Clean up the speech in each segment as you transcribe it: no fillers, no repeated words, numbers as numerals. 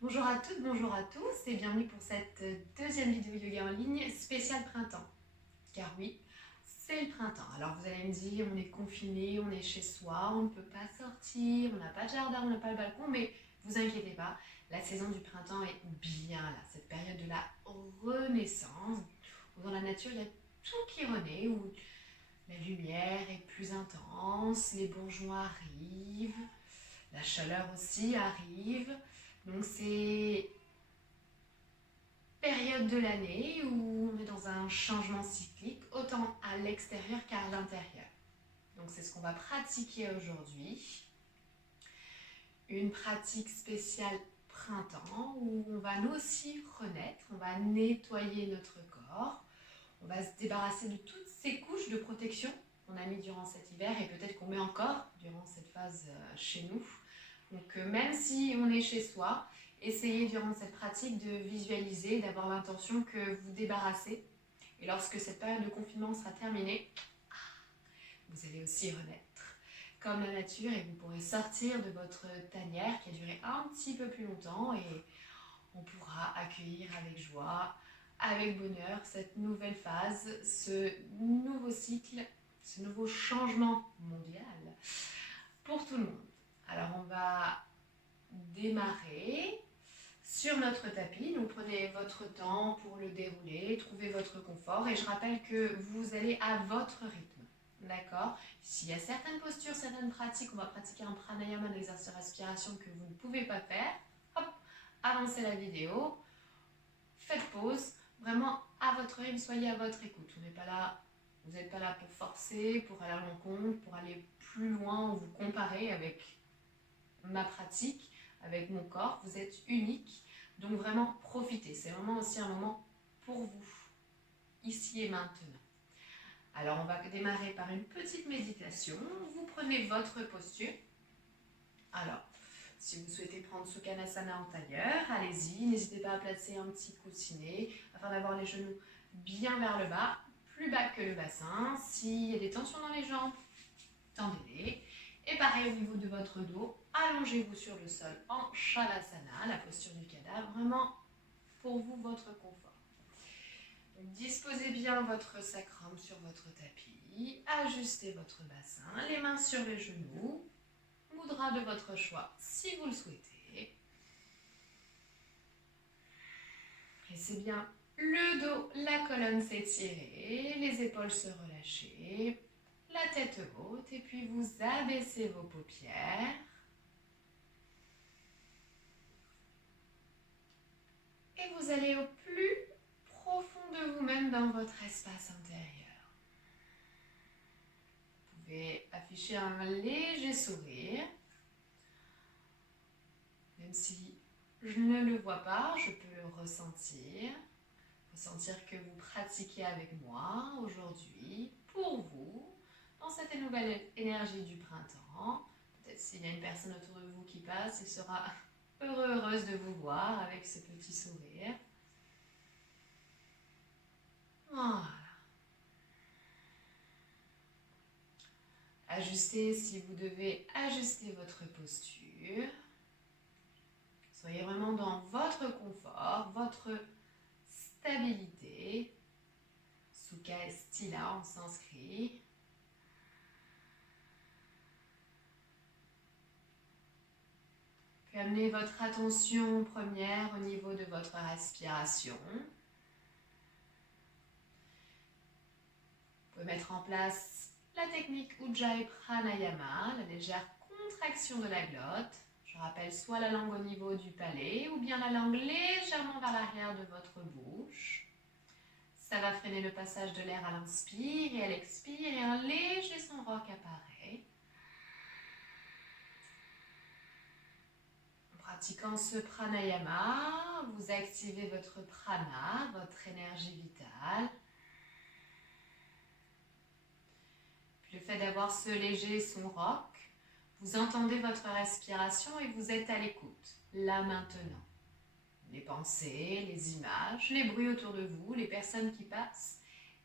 Bonjour à toutes, bonjour à tous et bienvenue pour cette deuxième vidéo yoga en ligne spéciale printemps. Car oui, c'est le printemps. Alors vous allez me dire, on est confiné, on est chez soi, on ne peut pas sortir, on n'a pas de jardin, on n'a pas le balcon, mais vous inquiétez pas, la saison du printemps est bien là, cette période de la renaissance, où dans la nature il y a tout qui renaît, où la lumière est plus intense, les bourgeons arrivent, la chaleur aussi arrive. Donc c'est période de l'année où on est dans un changement cyclique, autant à l'extérieur qu'à l'intérieur. Donc c'est ce qu'on va pratiquer aujourd'hui. Une pratique spéciale printemps où on va nous aussi renaître, on va nettoyer notre corps, on va se débarrasser de toutes ces couches de protection qu'on a mis durant cet hiver et peut-être qu'on met encore durant cette phase chez nous. Donc même si on est chez soi, essayez durant cette pratique de visualiser, d'avoir l'intention que vous débarrassez. Et lorsque cette période de confinement sera terminée, vous allez aussi renaître comme la nature et vous pourrez sortir de votre tanière qui a duré un petit peu plus longtemps et on pourra accueillir avec joie, avec bonheur cette nouvelle phase, ce nouveau cycle, ce nouveau changement mondial pour tout le monde. Alors on va démarrer sur notre tapis. Donc prenez votre temps pour le dérouler, trouvez votre confort et je rappelle que vous allez à votre rythme. D'accord? S'il y a certaines postures, certaines pratiques, on va pratiquer un pranayama, un exercice de respiration que vous ne pouvez pas faire, hop, avancez la vidéo, faites pause, vraiment à votre rythme, soyez à votre écoute. On n'est pas là, vous n'êtes pas là pour forcer, pour aller à l'encontre, pour aller plus loin ou vous comparer avec ma pratique, avec mon corps. Vous êtes unique, donc vraiment profitez. C'est vraiment aussi un moment pour vous, ici et maintenant. Alors on va démarrer par une petite méditation. Vous prenez votre posture. Alors, si vous souhaitez prendre Sukhanasana en tailleur, allez-y. N'hésitez pas à placer un petit coussinet afin d'avoir les genoux bien vers le bas, plus bas que le bassin. S'il y a des tensions dans les jambes, tendez-les. Et pareil au niveau de votre dos, allongez-vous sur le sol en Shavasana, la posture du cadavre, vraiment pour vous, votre confort. Donc, disposez bien votre sacrum sur votre tapis, ajustez votre bassin, les mains sur les genoux, mudra de votre choix si vous le souhaitez. Laissez bien le dos, la colonne s'étirer, les épaules se relâcher, la tête haute et puis vous abaissez vos paupières. Et vous allez au plus profond de vous-même dans votre espace intérieur. Vous pouvez afficher un léger sourire. Même si je ne le vois pas, je peux le ressentir. Ressentir que vous pratiquez avec moi aujourd'hui, pour vous, dans cette nouvelle énergie du printemps. Peut-être s'il y a une personne autour de vous qui passe, elle sera heureuse de vous voir avec ce petit sourire. Voilà. Ajustez si vous devez ajuster votre posture. Soyez vraiment dans votre confort, votre stabilité. Sukha est stila en sanskrit. Puis amenez votre attention première au niveau de votre respiration. Vous pouvez mettre en place la technique Ujjayi Pranayama, la légère contraction de la glotte. Je rappelle soit la langue au niveau du palais ou bien la langue légèrement vers l'arrière de votre bouche. Ça va freiner le passage de l'air à l'inspire et à l'expire et un léger son rock apparaît. En pratiquant ce pranayama, vous activez votre prana, votre énergie vitale. Puis le fait d'avoir ce léger son rock, vous entendez votre respiration et vous êtes à l'écoute, là maintenant. Les pensées, les images, les bruits autour de vous, les personnes qui passent,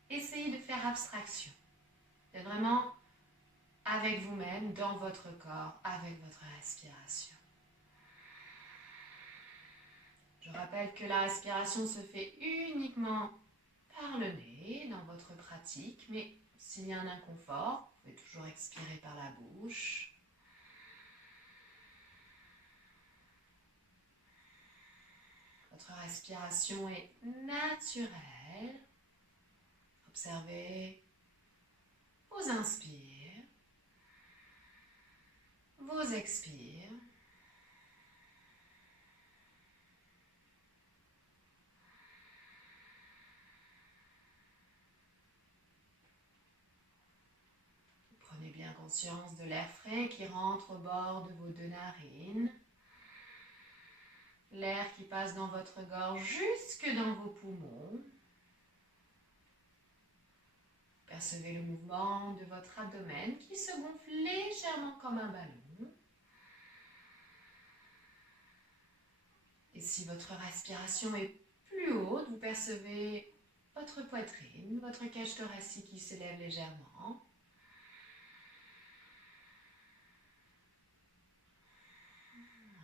essayez de faire abstraction. D'être vraiment avec vous-même, dans votre corps, avec votre respiration. rappelle que la respiration se fait uniquement par le nez dans votre pratique, mais s'il y a un inconfort, vous pouvez toujours expirer par la bouche. Votre respiration est naturelle. Observez vos inspires, vos expires. Prenez bien conscience de l'air frais qui rentre au bord de vos deux narines. L'air qui passe dans votre gorge jusque dans vos poumons. Percevez le mouvement de votre abdomen qui se gonfle légèrement comme un ballon. Et si votre respiration est plus haute, vous percevez votre poitrine, votre cage thoracique qui s'élève légèrement.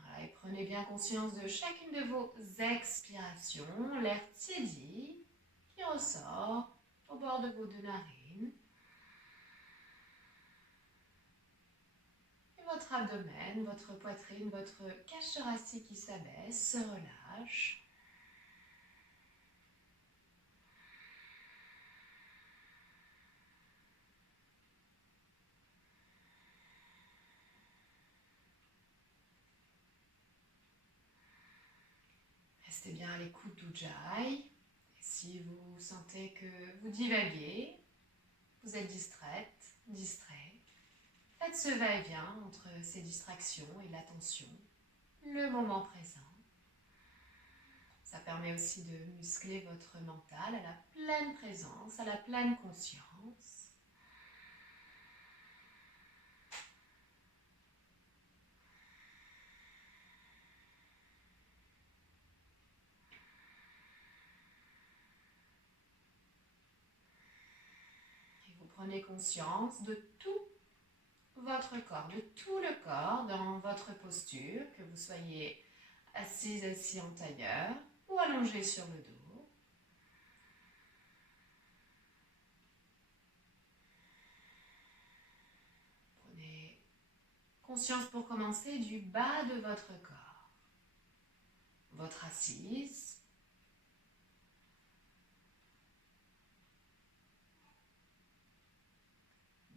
Voilà, et prenez bien conscience de chacune de vos expirations, l'air tiédi qui ressort au bord de vos deux narines. Et votre abdomen, votre poitrine, votre cage thoracique qui s'abaisse, se relâche. Restez bien à l'écoute d'Ujjayi. Et si vous sentez que vous divaguez, vous êtes distraite, distrait, faites ce va-et-vient entre ces distractions et l'attention, le moment présent. Ça permet aussi de muscler votre mental à la pleine présence, à la pleine conscience. Et vous prenez conscience de tout votre corps, de tout le corps dans votre posture, que vous soyez assis en tailleur ou allongé sur le dos. Prenez conscience pour commencer du bas de votre corps, votre assise,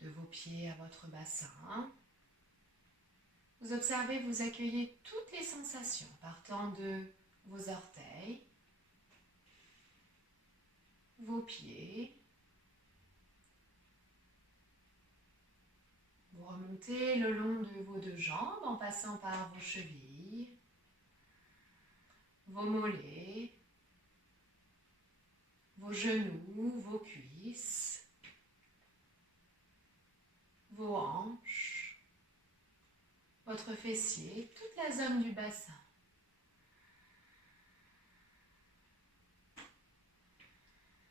de vos pieds à votre bassin. Vous observez, vous accueillez toutes les sensations partant de vos orteils, vos pieds. Vous remontez le long de vos deux jambes en passant par vos chevilles, vos mollets, vos genoux, vos cuisses, vos hanches, votre fessier, toute la zone du bassin.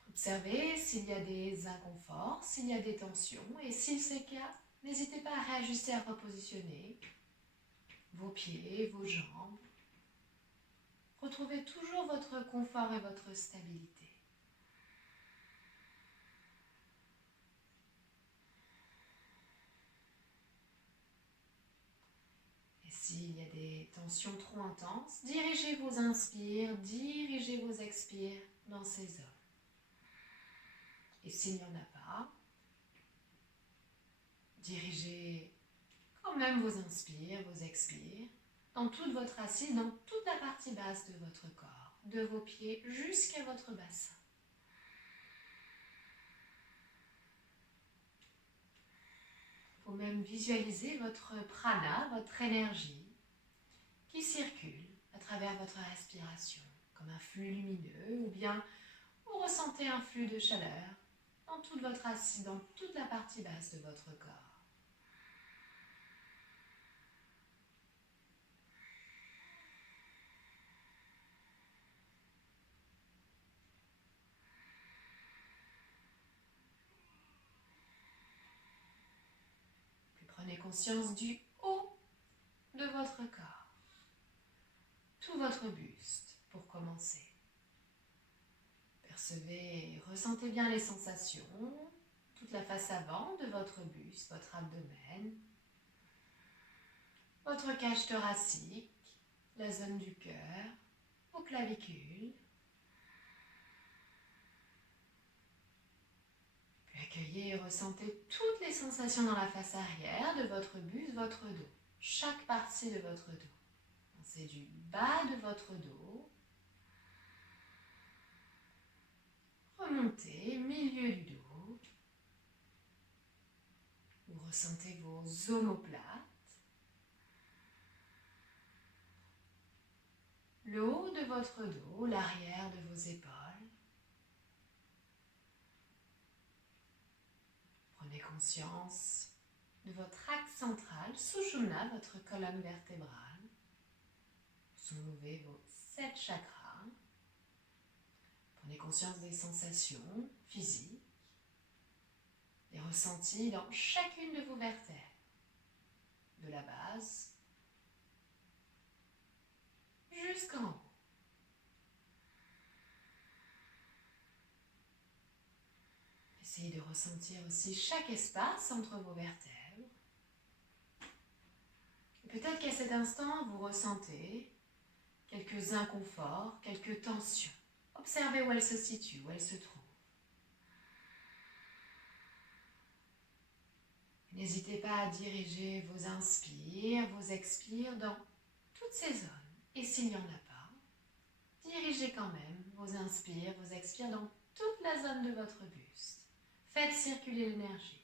Observez s'il y a des inconforts, s'il y a des tensions, et si c'est le cas, n'hésitez pas à réajuster, à repositionner vos pieds, vos jambes. Retrouvez toujours votre confort et votre stabilité. Et s'il y a des tensions trop intenses, dirigez vos inspires, dirigez vos expires dans ces zones. Et s'il n'y en a pas, dirigez quand même vos inspires, vos expires dans toute votre assise, dans toute la partie basse de votre corps, de vos pieds jusqu'à votre bassin. Il faut même visualiser votre prana, votre énergie qui circule à travers votre respiration comme un flux lumineux, ou bien vous ressentez un flux de chaleur dans toute votre assise, dans toute la partie basse de votre corps. Puis prenez conscience du haut de votre corps, tout votre buste, pour commencer. Percevez et ressentez bien les sensations, toute la face avant de votre buste, votre abdomen, votre cage thoracique, la zone du cœur, vos clavicules. Puis accueillez et ressentez toutes les sensations dans la face arrière de votre buste, votre dos, chaque partie de votre dos. Pensez du bas de votre dos. Remontez, milieu du dos. Vous ressentez vos omoplates. Le haut de votre dos, l'arrière de vos épaules. Prenez conscience de votre axe central, Sushumna, votre colonne vertébrale. Soulevez vos 7 chakras. Prenez conscience des sensations physiques, des ressentis dans chacune de vos vertèbres, de la base jusqu'en haut. Essayez de ressentir aussi chaque espace entre vos vertèbres. Peut-être qu'à cet instant, vous ressentez quelques inconforts, quelques tensions. Observez où elles se situent, où elles se trouvent. N'hésitez pas à diriger vos inspires, vos expires dans toutes ces zones. Et s'il n'y en a pas, dirigez quand même vos inspires, vos expires dans toute la zone de votre buste. Faites circuler l'énergie.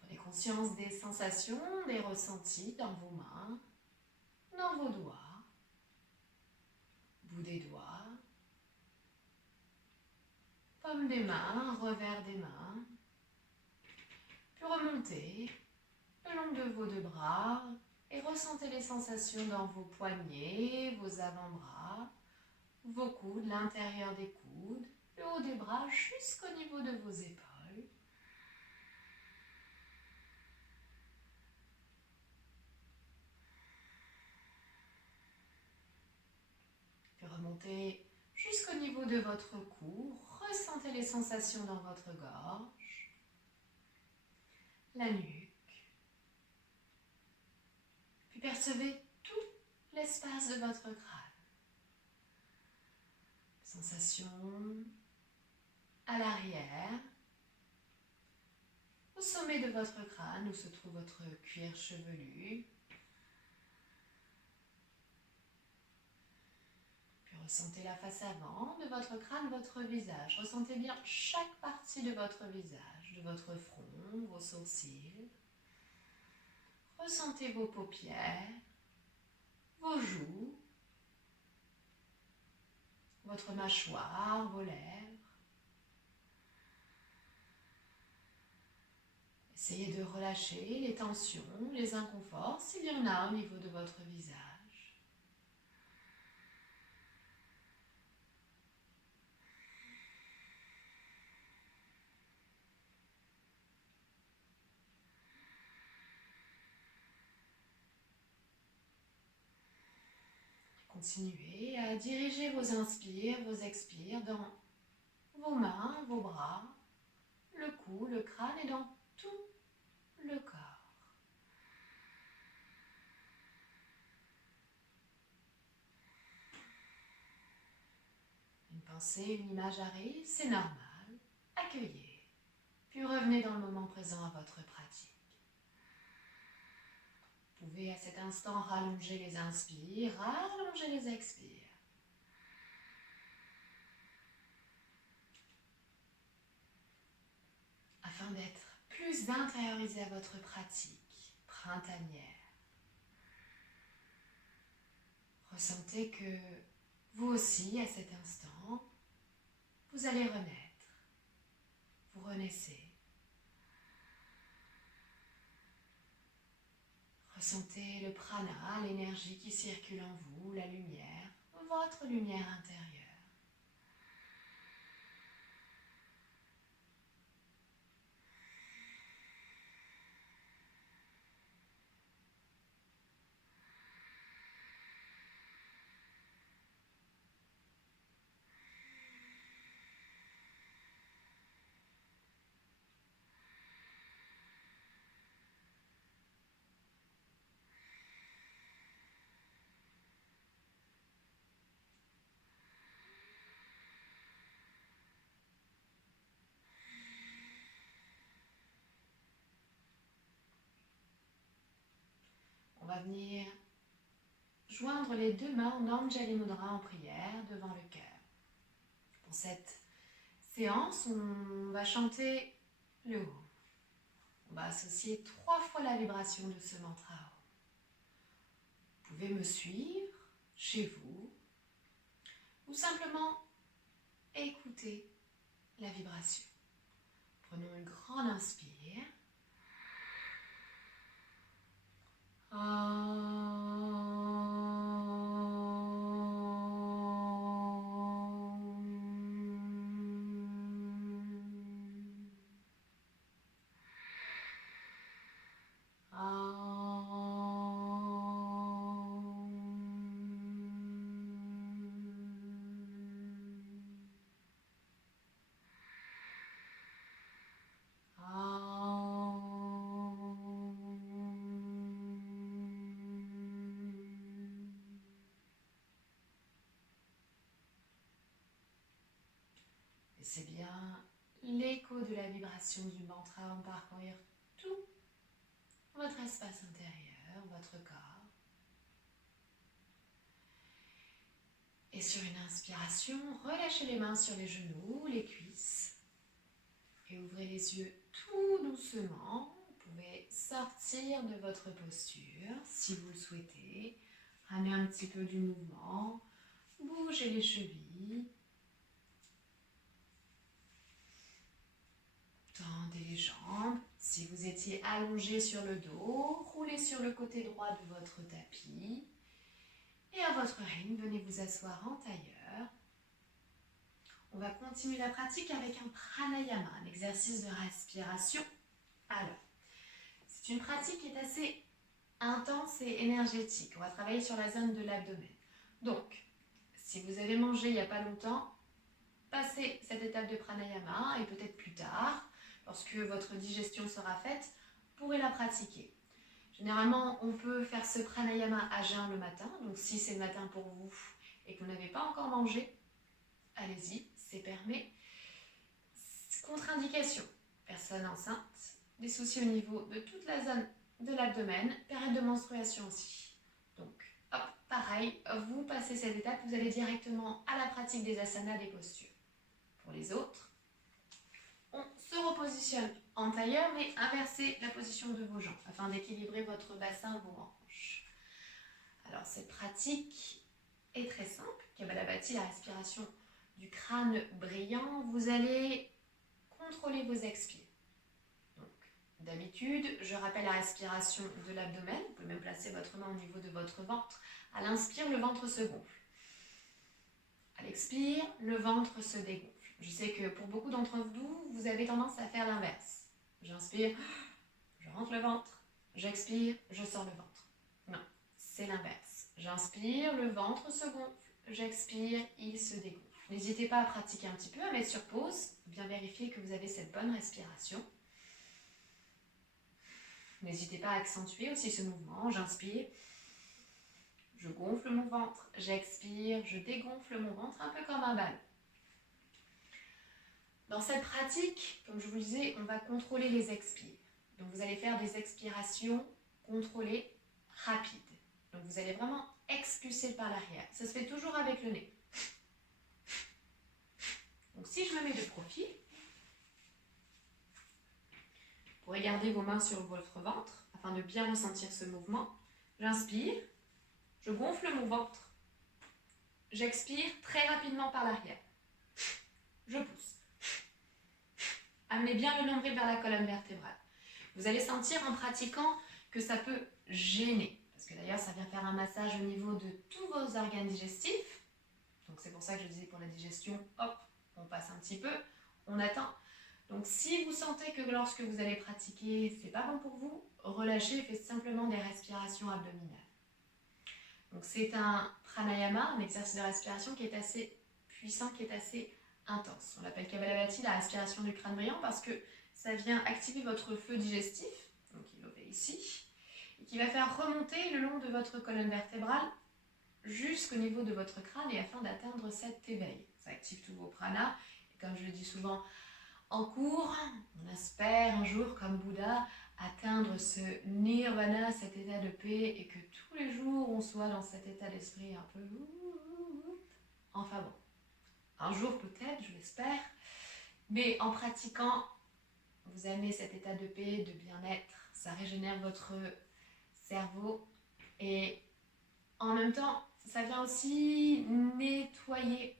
Prenez conscience des sensations, des ressentis dans vos mains, dans vos doigts, bout des doigts, paume des mains, revers des mains. Puis remontez le long de vos 2 bras et ressentez les sensations dans vos poignets, vos avant-bras, vos coudes, l'intérieur des coudes, le haut des bras jusqu'au niveau de vos épaules. Puis remontez jusqu'au niveau de votre cou, ressentez les sensations dans votre gorge, la nuque. Puis percevez tout l'espace de votre crâne. Sensations à l'arrière, au sommet de votre crâne où se trouve votre cuir chevelu. Puis ressentez la face avant de votre crâne, votre visage. Ressentez bien chaque partie de votre visage, de votre front, vos sourcils. Ressentez vos paupières, vos joues, votre mâchoire, vos lèvres. Essayez de relâcher les tensions, les inconforts, s'il y en a au niveau de votre visage. Continuez à diriger vos inspires, vos expires dans vos mains, vos bras, le cou, le crâne et dans tout le corps. Une pensée, une image arrive, c'est normal. Accueillez, puis revenez dans le moment présent à votre pratique. Vous pouvez à cet instant rallonger les inspires, rallonger les expires. Afin d'être plus intériorisé à votre pratique printanière. Ressentez que vous aussi, à cet instant, vous allez renaître. Vous renaissez. Ressentez le prana, l'énergie qui circule en vous, la lumière, votre lumière intérieure. On va venir joindre les deux mains en Anjali Mudra en prière devant le cœur. Pour cette séance, on va chanter le Om. On va associer 3 fois la vibration de ce mantra Om. Vous pouvez me suivre chez vous ou simplement écouter la vibration. Prenons une grande inspire. Et c'est bien l'écho de la vibration du mantra en parcourir tout votre espace intérieur, votre corps. Et sur une inspiration, relâchez les mains sur les genoux, les cuisses. Et ouvrez les yeux tout doucement. Vous pouvez sortir de votre posture si vous le souhaitez. Ramenez un petit peu du mouvement. Bougez les chevilles. Tendez les jambes. Si vous étiez allongé sur le dos, roulez sur le côté droit de votre tapis. Et à votre rythme, venez vous asseoir en tailleur. On va continuer la pratique avec un pranayama, un exercice de respiration. Alors, c'est une pratique qui est assez intense et énergétique. On va travailler sur la zone de l'abdomen. Donc, si vous avez mangé il n'y a pas longtemps, passez cette étape de pranayama et peut-être plus tard, lorsque votre digestion sera faite, vous pourrez la pratiquer. Généralement, on peut faire ce pranayama à jeun le matin. Donc, si c'est le matin pour vous et que vous n'avez pas encore mangé, allez-y, c'est permis. Contre-indication, personne enceinte, des soucis au niveau de toute la zone de l'abdomen, période de menstruation aussi. Donc, hop, pareil, vous passez cette étape, vous allez directement à la pratique des asanas, des postures. Pour les autres, on se repositionne en tailleur, mais inversez la position de vos jambes afin d'équilibrer votre bassin, vos hanches. Alors, cette pratique est très simple. Kapalabhati, la respiration du crâne brillant. Vous allez contrôler vos expires. Donc, d'habitude, je rappelle la respiration de l'abdomen. Vous pouvez même placer votre main au niveau de votre ventre. À l'inspire, le ventre se gonfle. À l'expire, le ventre se dégonfle. Je sais que pour beaucoup d'entre vous, vous avez tendance à faire l'inverse. J'inspire, je rentre le ventre. J'expire, je sors le ventre. Non, c'est l'inverse. J'inspire, le ventre se gonfle. J'expire, il se dégonfle. N'hésitez pas à pratiquer un petit peu, à mettre sur pause, bien vérifier que vous avez cette bonne respiration. N'hésitez pas à accentuer aussi ce mouvement. J'inspire, je gonfle mon ventre. J'expire, je dégonfle mon ventre, un peu comme un ballon. Dans cette pratique, comme je vous le disais, on va contrôler les expires. Donc vous allez faire des expirations contrôlées, rapides. Donc vous allez vraiment expulser par l'arrière. Ça se fait toujours avec le nez. Donc si je me mets de profil, vous pourrez garder vos mains sur votre ventre afin de bien ressentir ce mouvement. J'inspire, je gonfle mon ventre. J'expire très rapidement par l'arrière. Je pousse. Amenez bien le nombril vers la colonne vertébrale. Vous allez sentir en pratiquant que ça peut gêner. Parce que d'ailleurs, ça vient faire un massage au niveau de tous vos organes digestifs. Donc c'est pour ça que je disais pour la digestion, hop, on passe un petit peu, on attend. Donc si vous sentez que lorsque vous allez pratiquer, c'est pas bon pour vous, relâchez, faites simplement des respirations abdominales. Donc c'est un pranayama, un exercice de respiration qui est assez puissant, qui est assez intense. On l'appelle Kapalabhati, la respiration du crâne brillant, parce que ça vient activer votre feu digestif, donc il est ici, et qui va faire remonter le long de votre colonne vertébrale jusqu'au niveau de votre crâne et afin d'atteindre cet éveil. Ça active tous vos pranas, et comme je le dis souvent en cours, on espère un jour, comme Bouddha, atteindre ce nirvana, cet état de paix, et que tous les jours on soit dans cet état d'esprit un peu... Enfin bon, un jour peut-être, je l'espère, mais en pratiquant, vous amenez cet état de paix, de bien-être, ça régénère votre cerveau, et en même temps, ça vient aussi nettoyer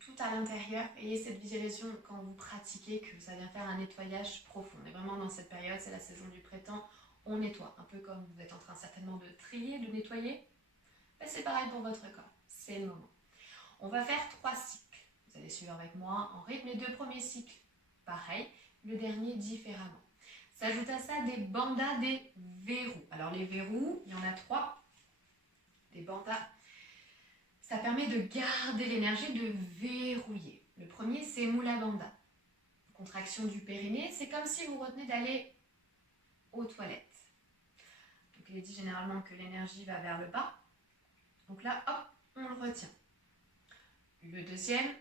tout à l'intérieur. Ayez cette visualisation quand vous pratiquez que ça vient faire un nettoyage profond. On est vraiment dans cette période, c'est la saison du printemps, on nettoie. Un peu comme vous êtes en train certainement de trier, de nettoyer. Ben, c'est pareil pour votre corps, c'est le moment. On va faire 3 cycles. Vous allez suivre avec moi en rythme. Les 2 premiers cycles, pareil. Le dernier, différemment. S'ajoute à ça des bandas, des verrous. Alors les verrous, il y en a 3. Des bandas. Ça permet de garder l'énergie, de verrouiller. Le premier, c'est Mula Bandha. Contraction du périnée, c'est comme si vous retenez d'aller aux toilettes. Donc il est dit généralement que l'énergie va vers le bas. Donc là, hop, on le retient. Le deuxième,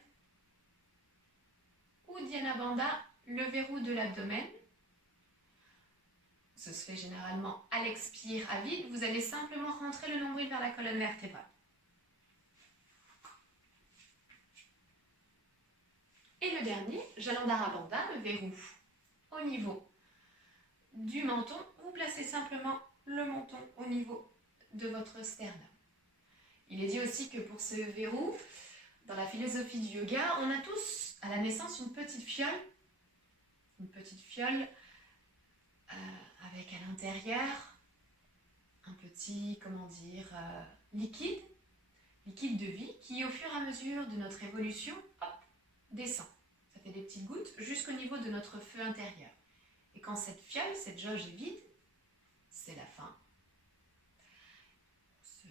Uddiyana Bandha, le verrou de l'abdomen. Ce se fait généralement à l'expire, à vide. Vous allez simplement rentrer le nombril vers la colonne vertébrale. Et le dernier, Jalandhara Bandha, le verrou au niveau du menton. Vous placez simplement le menton au niveau de votre sternum. Il est dit aussi que pour ce verrou, dans la philosophie du yoga, on a tous à la naissance une petite fiole avec à l'intérieur un petit, liquide de vie qui au fur et à mesure de notre évolution, hop, descend. Ça fait des petites gouttes jusqu'au niveau de notre feu intérieur. Et quand cette fiole, cette jauge est vide, c'est la fin. On se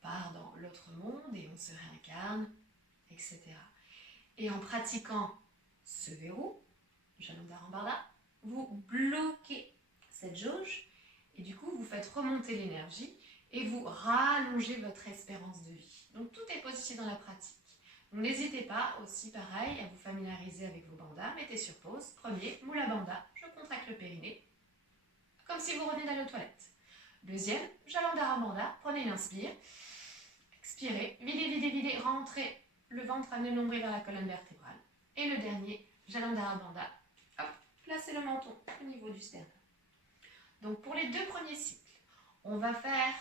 part dans l'autre monde et on se réincarne, etc. Et en pratiquant ce verrou, Jalandhara Bandha, vous bloquez cette jauge et du coup vous faites remonter l'énergie et vous rallongez votre espérance de vie. Donc tout est positif dans la pratique. Donc n'hésitez pas aussi pareil à vous familiariser avec vos bandas. Mettez sur pause. Premier, Mula Bandha, je contracte le périnée, comme si vous revenez d'aller aux toilettes. Deuxième, Jalandhara Bandha, prenez une inspire, expirez, videz, rentrez le ventre, amenez le nombril vers la colonne vertébrale. Et le dernier, Jalandhara Bandha, hop, placez le menton au niveau du sternum. Donc pour les 2 premiers cycles, on va faire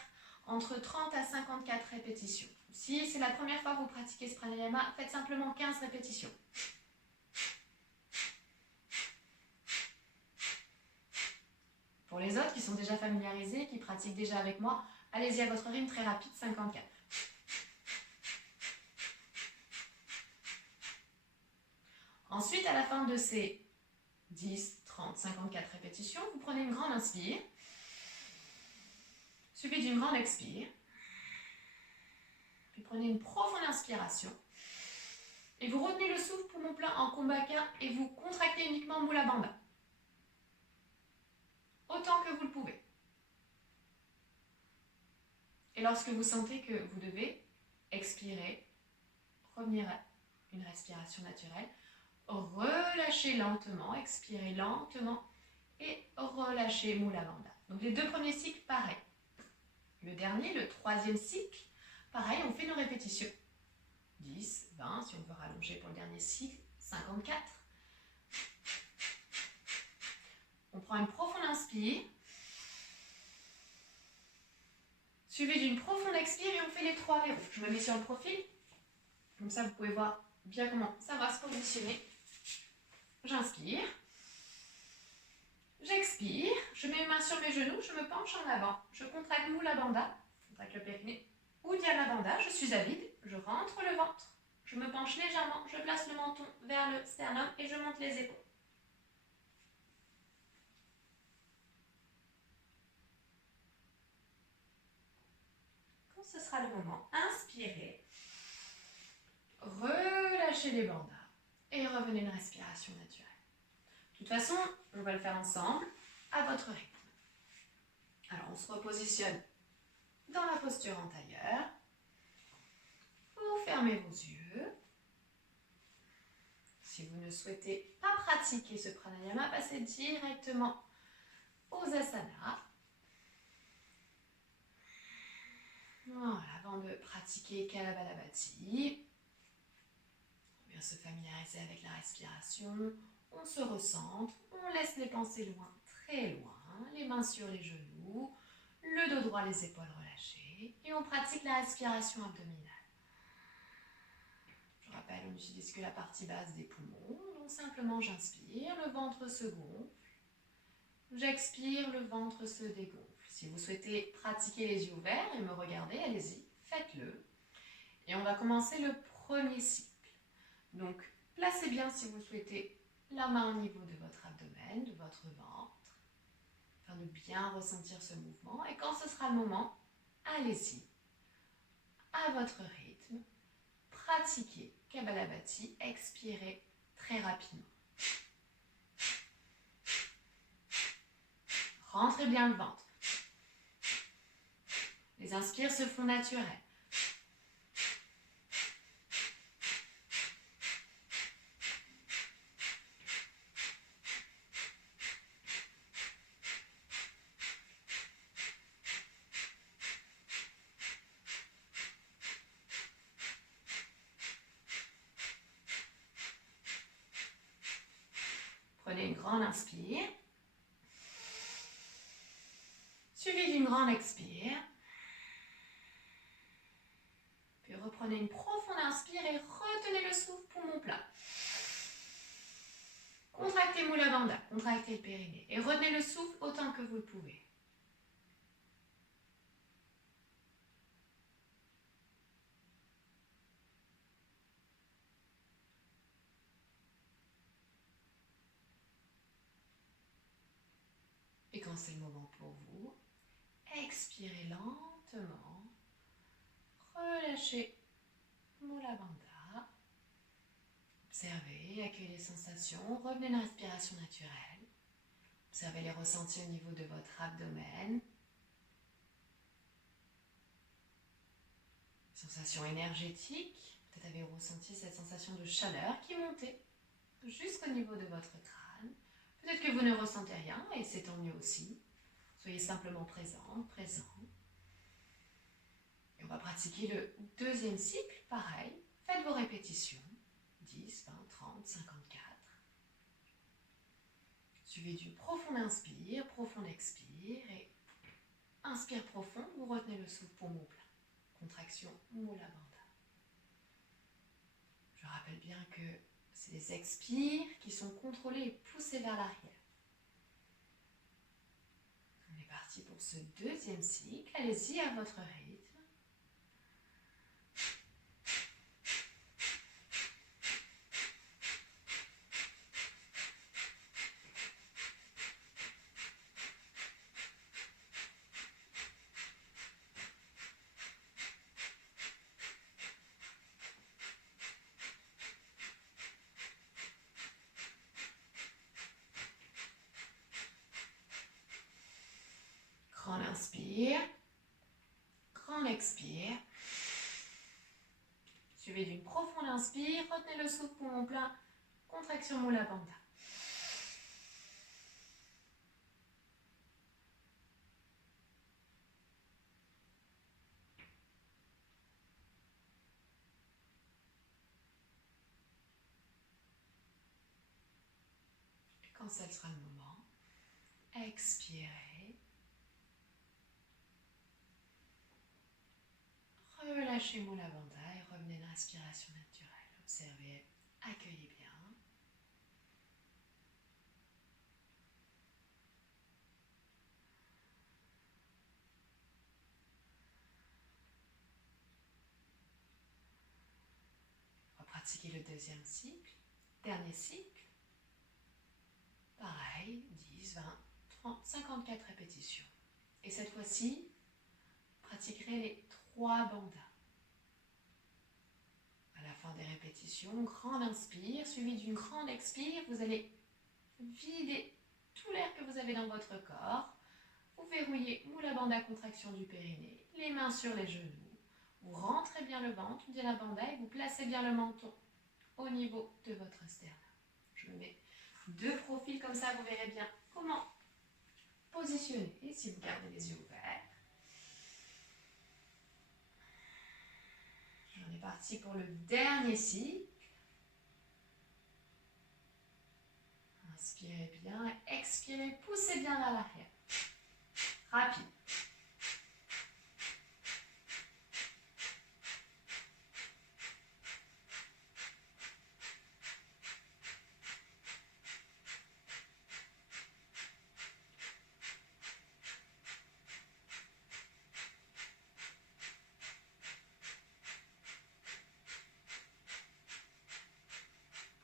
entre 30 à 54 répétitions. Si c'est la première fois que vous pratiquez ce pranayama, faites simplement 15 répétitions. Pour les autres qui sont déjà familiarisés, qui pratiquent déjà avec moi, allez-y à votre rythme très rapide, 54. Ensuite, à la fin de ces 10, 30, 54 répétitions, vous prenez une grande inspire, suivie d'une grande expire. Puis prenez une profonde inspiration. Et vous retenez le souffle poumon plein en Kumbhaka et vous contractez uniquement Mula Bandha. Autant que vous le pouvez. Et lorsque vous sentez que vous devez expirer, revenir à une respiration naturelle, relâchez lentement, expirez lentement et relâchez Mula Bandha. Donc les 2 premiers cycles, pareil. Le dernier, le 3e cycle, pareil, on fait nos répétitions. 10, 20, si on veut rallonger pour le dernier cycle, 54. On prend une profonde inspire, suivie d'une profonde expire et on fait les 3 verrous. Je me mets sur le profil, comme ça vous pouvez voir bien comment ça va se positionner. J'inspire, J'expire, je mets mes mains sur mes genoux, je me penche en avant. Je contracte Mula Bandha, contracte le périnée. Uddiyana Bandha, je suis à vide, je rentre le ventre. Je me penche légèrement, je place le menton vers le sternum et je monte les épaules. Quand ce sera le moment, inspirez. Relâchez les bandhas et revenez à une respiration naturelle. De toute façon, on va le faire ensemble à votre rythme. Alors, on se repositionne dans la posture antérieure. Vous fermez vos yeux. Si vous ne souhaitez pas pratiquer ce pranayama, passez directement aux asanas. Voilà, avant de pratiquer Kapalabhati, on vient se familiariser avec la respiration, on se recentre, on laisse les pensées loin, très loin, les mains sur les genoux, le dos droit, les épaules relâchées, et on pratique la respiration abdominale. Je rappelle, on n'utilise que la partie basse des poumons, donc simplement j'inspire, le ventre se gonfle, j'expire, le ventre se dégonfle. Si vous souhaitez pratiquer les yeux ouverts et me regarder, allez-y, faites-le. Et on va commencer le premier cycle. Donc, placez bien, si vous le souhaitez, la main au niveau de votre abdomen, de votre ventre, afin de bien ressentir ce mouvement. Et quand ce sera le moment, allez-y, à votre rythme, pratiquez Kapalabhati, expirez très rapidement. Rentrez bien le ventre. Les inspires se font naturels. Prenez une grande inspire, suivi d'une grande expire. Puis reprenez une profonde inspire et retenez le souffle, poumon plat. Contractez Mula Bandha, contractez le périnée et retenez le souffle autant que vous le pouvez. Et quand c'est le moment pour vous, expirez lentement, relâchez Mula Bandha. Observez, accueillez les sensations, revenez à une respiration naturelle. Observez les ressentis au niveau de votre abdomen. Sensation énergétique, peut-être avez-vous ressenti cette sensation de chaleur qui montait jusqu'au niveau de votre crâne. Peut-être que vous ne ressentez rien et c'est tant mieux aussi. Soyez simplement présent, présent. Et on va pratiquer le deuxième cycle, pareil. Faites vos répétitions, 10, 20, 30, 54. Suivi d'une profonde inspire, profonde expire et inspire profond, vous retenez le souffle poumon plein. Contraction Mula Bandha. Je rappelle bien que c'est les expires qui sont contrôlés et poussés vers l'arrière. On est parti pour ce deuxième cycle. Allez-y à votre rythme. Grande inspire, grande expire, suivi d'une profonde inspire, retenez le souffle poumon plein, contraction Mula Bandha. Et quand ça sera le moment, expirez. Relâchez Mula Bandha et revenez à une respiration naturelle. Observez, accueillez bien. pratiquer le deuxième cycle, dernier cycle. Pareil, 10, 20, 30, 54 répétitions. Et cette fois-ci, pratiquerez les 3 bandas. À la fin des répétitions, grande inspire, suivi d'une grande expire. Vous allez vider tout l'air que vous avez dans votre corps. Vous verrouillez Mula Bandha, contraction du périnée, les mains sur les genoux. Vous rentrez bien le ventre de la bandha et vous placez bien le menton au niveau de votre sternum. Je me mets 2 profils comme ça, vous verrez bien comment positionner si vous gardez les yeux ouverts. On est parti pour le dernier cycle. Inspirez bien, expirez, poussez bien vers l'arrière. Rapide.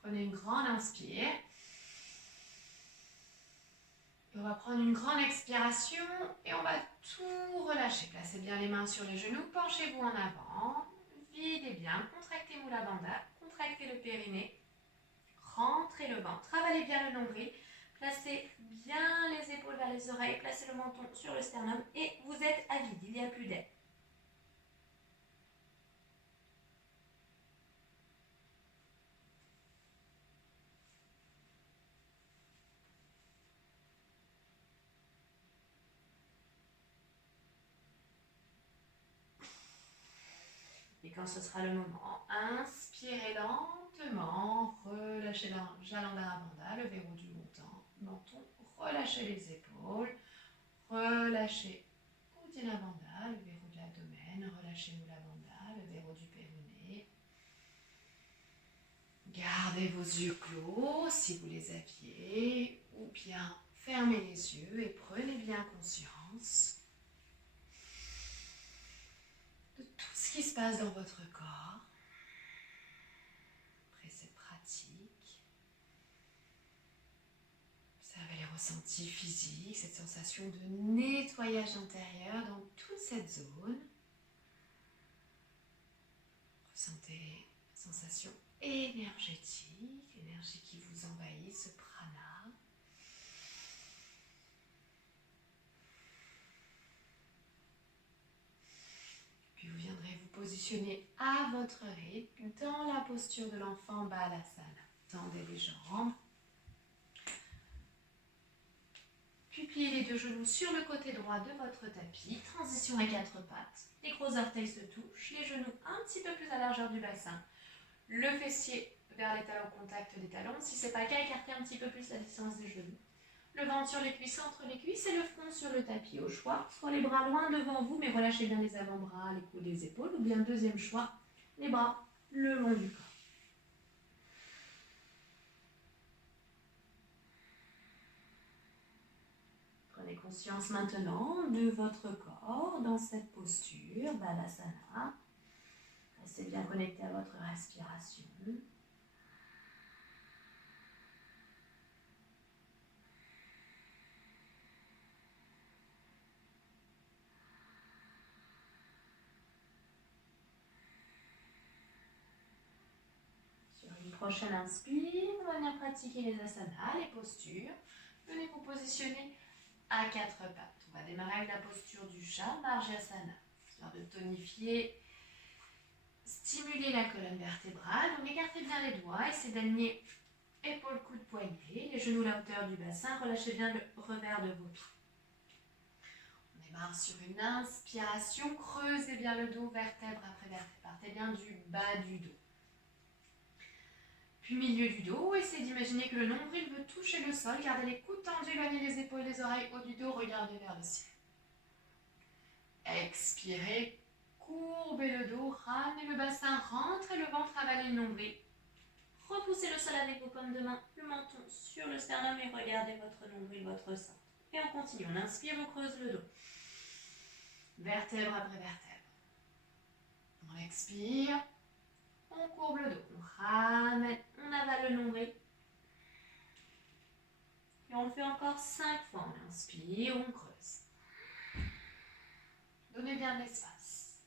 Prenez une grande inspire. Et on va prendre une grande expiration et on va tout relâcher. Placez bien les mains sur les genoux, penchez-vous en avant. Videz bien, contractez Mula Bandha, contractez le périnée. Rentrez le ventre, travaillez bien le nombril. Placez bien les épaules vers les oreilles, placez le menton sur le sternum et vous êtes à vide, il n'y a plus d'air. Et quand ce sera le moment, inspirez lentement, relâchez la Jalandhara Bandha, le verrou du menton, relâchez les épaules, relâchez Uddiyana Bandha, le verrou de l'abdomen, relâchez Mula Bandha, le verrou du périnée. Gardez vos yeux clos si vous les aviez, ou bien fermez les yeux et prenez bien conscience de tout ce qui se passe dans votre corps après cette pratique. Observez les ressentis physiques, cette sensation de nettoyage intérieur dans toute cette zone. Ressentez les sensations énergétiques, l'énergie qui vous envahit, ce prana. Puis vous viendrez vous positionner à votre rythme dans la posture de l'enfant Balasana. Tendez les jambes. Puis pliez les 2 genoux sur le côté droit de votre tapis. Transition à 4 pattes. Les gros orteils se touchent, les genoux un petit peu plus à la largeur du bassin. Le fessier vers les talons, contact des talons. Si ce n'est pas le cas, écartez un petit peu plus la distance des genoux. Le ventre sur les cuisses, entre les cuisses et le front sur le tapis. Au choix, soit les bras loin devant vous, mais relâchez bien les avant-bras, les coudes, les épaules. Ou bien deuxième choix, les bras le long du corps. Prenez conscience maintenant de votre corps dans cette posture, Balasana. Restez bien connecté à votre respiration. Sur une prochaine inspire, on va venir pratiquer les asanas, les postures. Venez vous positionner à 4 pattes. On va démarrer avec la posture du chat, Marjasana, histoire de tonifier, stimuler la colonne vertébrale. Donc écartez bien les doigts, essayez d'aligner épaules, coudes, poignets, les genoux à la hauteur du bassin, relâchez bien le revers de vos pieds. On démarre sur une inspiration, creusez bien le dos, vertèbre après vertèbre, partez bien du bas du dos. Puis milieu du dos, essayez d'imaginer que le nombril veut toucher le sol, gardez les coudes tendus, éloignez les épaules des oreilles, haut du dos, regardez vers le ciel. Expirez, courbez le dos, ramenez le bassin, rentrez le ventre, avalez le nombril. Repoussez le sol avec vos paumes de main, le menton sur le sternum et regardez votre nombril, votre centre. Et on continue, on inspire, on creuse le dos. Vertèbre après vertèbre. On expire, on courbe le dos, on ramène, on avale le nombril. Et on le fait encore 5 fois. On inspire, on creuse. Donnez bien de l'espace.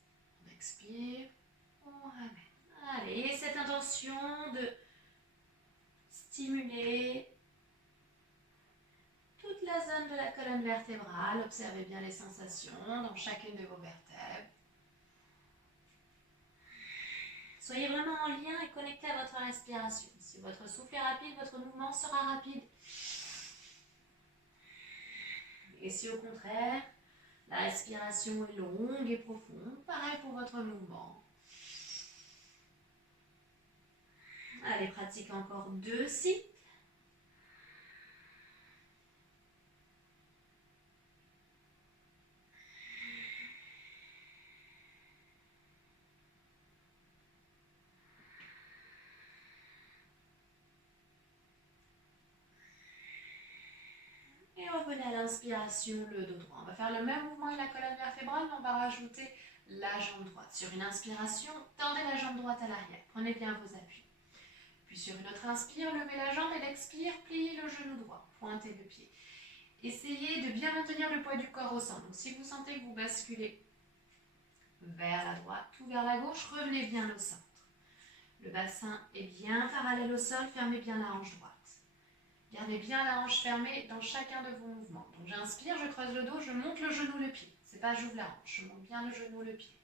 On expire, on ramène. Allez, cette intention de stimuler toute la zone de la colonne vertébrale. Observez bien les sensations dans chacune de vos vertèbres. Soyez vraiment en lien et connecté à votre respiration. Si votre souffle est rapide, votre mouvement sera rapide. Et si au contraire, la respiration est longue et profonde, pareil pour votre mouvement. Allez, pratique encore 2 cycles. Et revenez à l'inspiration, le dos droit. On va faire le même mouvement avec la colonne vertébrale, mais on va rajouter la jambe droite. Sur une inspiration, tendez la jambe droite à l'arrière. Prenez bien vos appuis. Puis sur une autre inspire, levez la jambe et l'expire, pliez le genou droit, pointez le pied. Essayez de bien maintenir le poids du corps au centre. Donc si vous sentez que vous basculez vers la droite ou vers la gauche, revenez bien au centre. Le bassin est bien parallèle au sol, fermez bien la hanche droite. Gardez bien la hanche fermée dans chacun de vos mouvements. Donc j'inspire, je creuse le dos, je monte le genou, le pied. C'est pas j'ouvre la hanche, je monte bien le genou, le pied.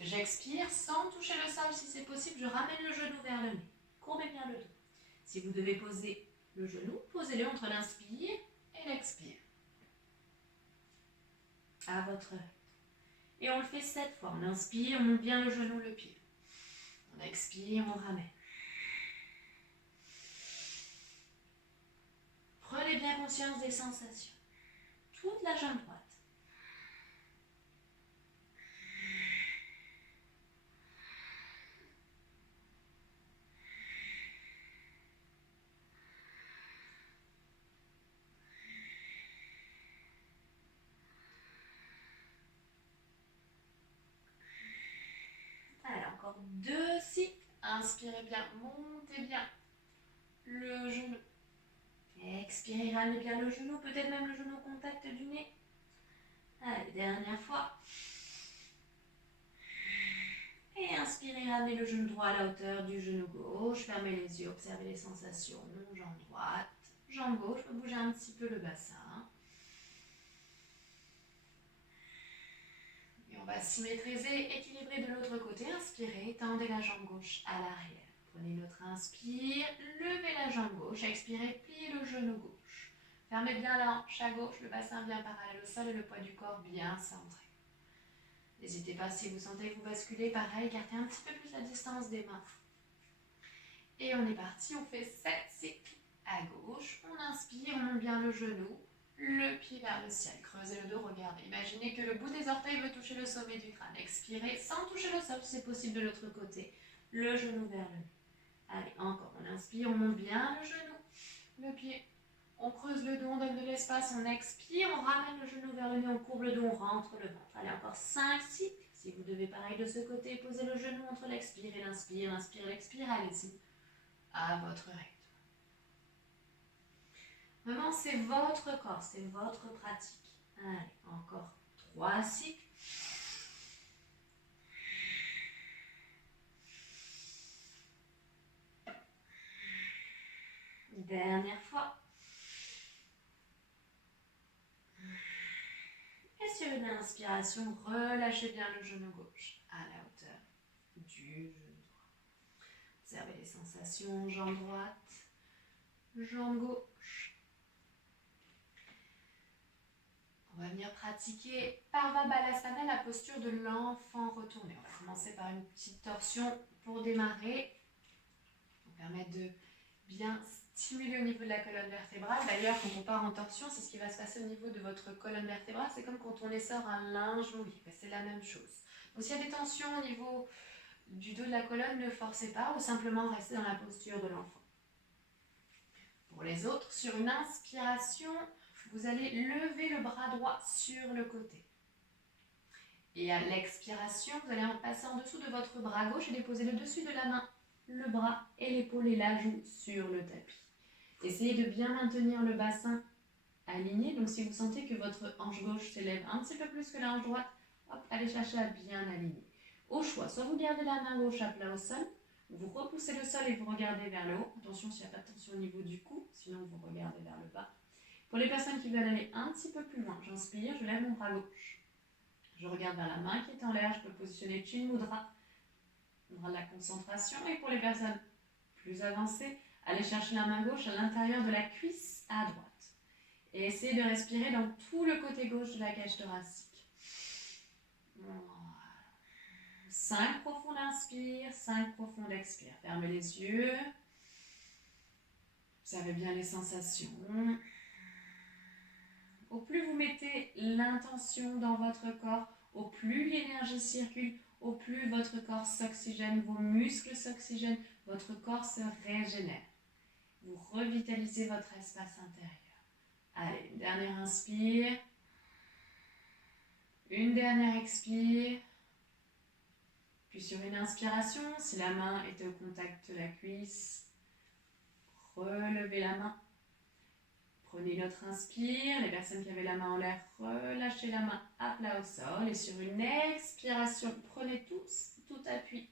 J'expire sans toucher le sol si c'est possible, je ramène le genou vers le nez. Courbez bien le dos. Si vous devez poser le genou, posez-le entre l'inspire et l'expire. À votre rythme. Et on le fait 7 fois. On inspire, on monte bien le genou, le pied. On expire, on ramène. Prenez bien conscience des sensations. Toute la jambe droite. Allez, encore 2 cycles. Inspirez bien, montez bien le genou. Expirez, ramenez bien le genou, peut-être même le genou au contact du nez. Allez, dernière fois. Et inspirez, ramenez le genou droit à la hauteur du genou gauche. Fermez les yeux, observez les sensations. Jambe droite, jambe gauche, on peut bouger un petit peu le bassin. Et on va symétriser, équilibrer de l'autre côté. Inspirez, tendez la jambe gauche à l'arrière. Prenez notre inspire, levez la jambe gauche, expirez, pliez le genou gauche. Fermez bien la hanche à gauche, le bassin bien parallèle au sol et le poids du corps bien centré. N'hésitez pas si vous sentez que vous basculez, pareil, gardez un petit peu plus la distance des mains. Et on est parti, on fait 7 cycles à gauche. On inspire, on monte bien le genou, le pied vers le ciel. Creusez le dos, regardez. Imaginez que le bout des orteils veut toucher le sommet du crâne. Expirez sans toucher le sol si c'est possible de l'autre côté. Le genou vers le nez. Allez, encore, on inspire, on monte bien le genou, le pied. On creuse le dos, on donne de l'espace, on expire, on ramène le genou vers le nez, on courbe le dos, on rentre le ventre. Allez, encore 5 cycles. Si vous devez pareil de ce côté, posez le genou entre l'expire et l'inspire, l'inspire, l'expire, allez-y, à votre rythme. Vraiment, c'est votre corps, c'est votre pratique. Allez, encore 3 cycles. Dernière fois. Et sur une inspiration, relâchez bien le genou gauche à la hauteur du genou droit. Observez les sensations, jambe droite, jambe gauche. On va venir pratiquer Parva Balasana, la posture de l'enfant retourné. On va commencer par une petite torsion pour démarrer. Ça va permettre de bien stimuler au niveau de la colonne vertébrale. D'ailleurs, quand on part en torsion, c'est ce qui va se passer au niveau de votre colonne vertébrale. C'est comme quand on essore un linge mouillé. C'est la même chose. Donc s'il y a des tensions au niveau du dos de la colonne, ne forcez pas ou simplement restez dans la posture de l'enfant. Pour les autres, sur une inspiration, vous allez lever le bras droit sur le côté. Et à l'expiration, vous allez en passer en dessous de votre bras gauche et déposer le dessus de la main le bras et l'épaule et la joue sur le tapis. Essayez de bien maintenir le bassin aligné. Donc si vous sentez que votre hanche gauche s'élève un petit peu plus que la hanche droite, hop, allez chercher à bien aligner. Au choix, soit vous gardez la main gauche à plat au sol, vous repoussez le sol et vous regardez vers le haut. Attention s'il n'y a pas de tension au niveau du cou, sinon vous regardez vers le bas. Pour les personnes qui veulent aller un petit peu plus loin, j'inspire, je lève mon bras gauche. Je regarde vers la main qui est en l'air, je peux positionner Chin Mudra, de la concentration. Et pour les personnes plus avancées, allez chercher la main gauche à l'intérieur de la cuisse à droite. Et essayez de respirer dans tout le côté gauche de la cage thoracique. Voilà. 5 profondes inspire, 5 profondes expire. Fermez les yeux. Observez bien les sensations. Au plus vous mettez l'intention dans votre corps, au plus l'énergie circule, au plus votre corps s'oxygène, vos muscles s'oxygènent, votre corps se régénère. Vous revitalisez votre espace intérieur. Allez, une dernière inspire. Une dernière expire. Puis sur une inspiration, si la main est au contact de la cuisse, relevez la main. Prenez l'autre inspire. Les personnes qui avaient la main en l'air, relâchez la main à plat au sol. Et sur une expiration, prenez tous, tout appui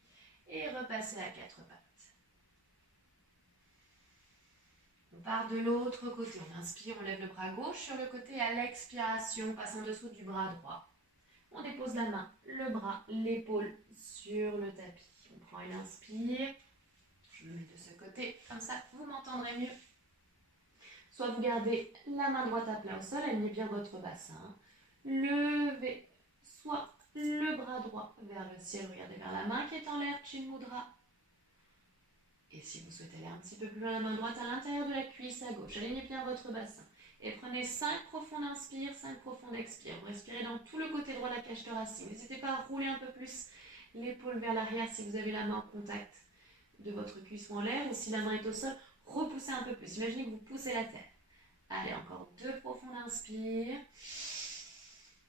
et repassez à 4 pattes. On part de l'autre côté. On inspire, on lève le bras gauche sur le côté à l'expiration. On passe en dessous du bras droit. On dépose la main, le bras, l'épaule sur le tapis. On prend une inspire. Je le mets de ce côté, comme ça vous m'entendrez mieux. Soit vous gardez la main droite à plat au sol, alignez bien votre bassin. Levez, soit le bras droit vers le ciel, regardez vers la main qui est en l'air, Chin Mudra. Et si vous souhaitez aller un petit peu plus loin, la main droite à l'intérieur de la cuisse à gauche, alignez bien votre bassin. Et prenez 5 profondes inspires, 5 profondes expires. Vous respirez dans tout le côté droit de la cage thoracique. N'hésitez pas à rouler un peu plus l'épaule vers l'arrière si vous avez la main en contact de votre cuisse ou en l'air. Ou si la main est au sol, repoussez un peu plus. Imaginez que vous poussez la tête. Allez, encore 2 profondes inspires.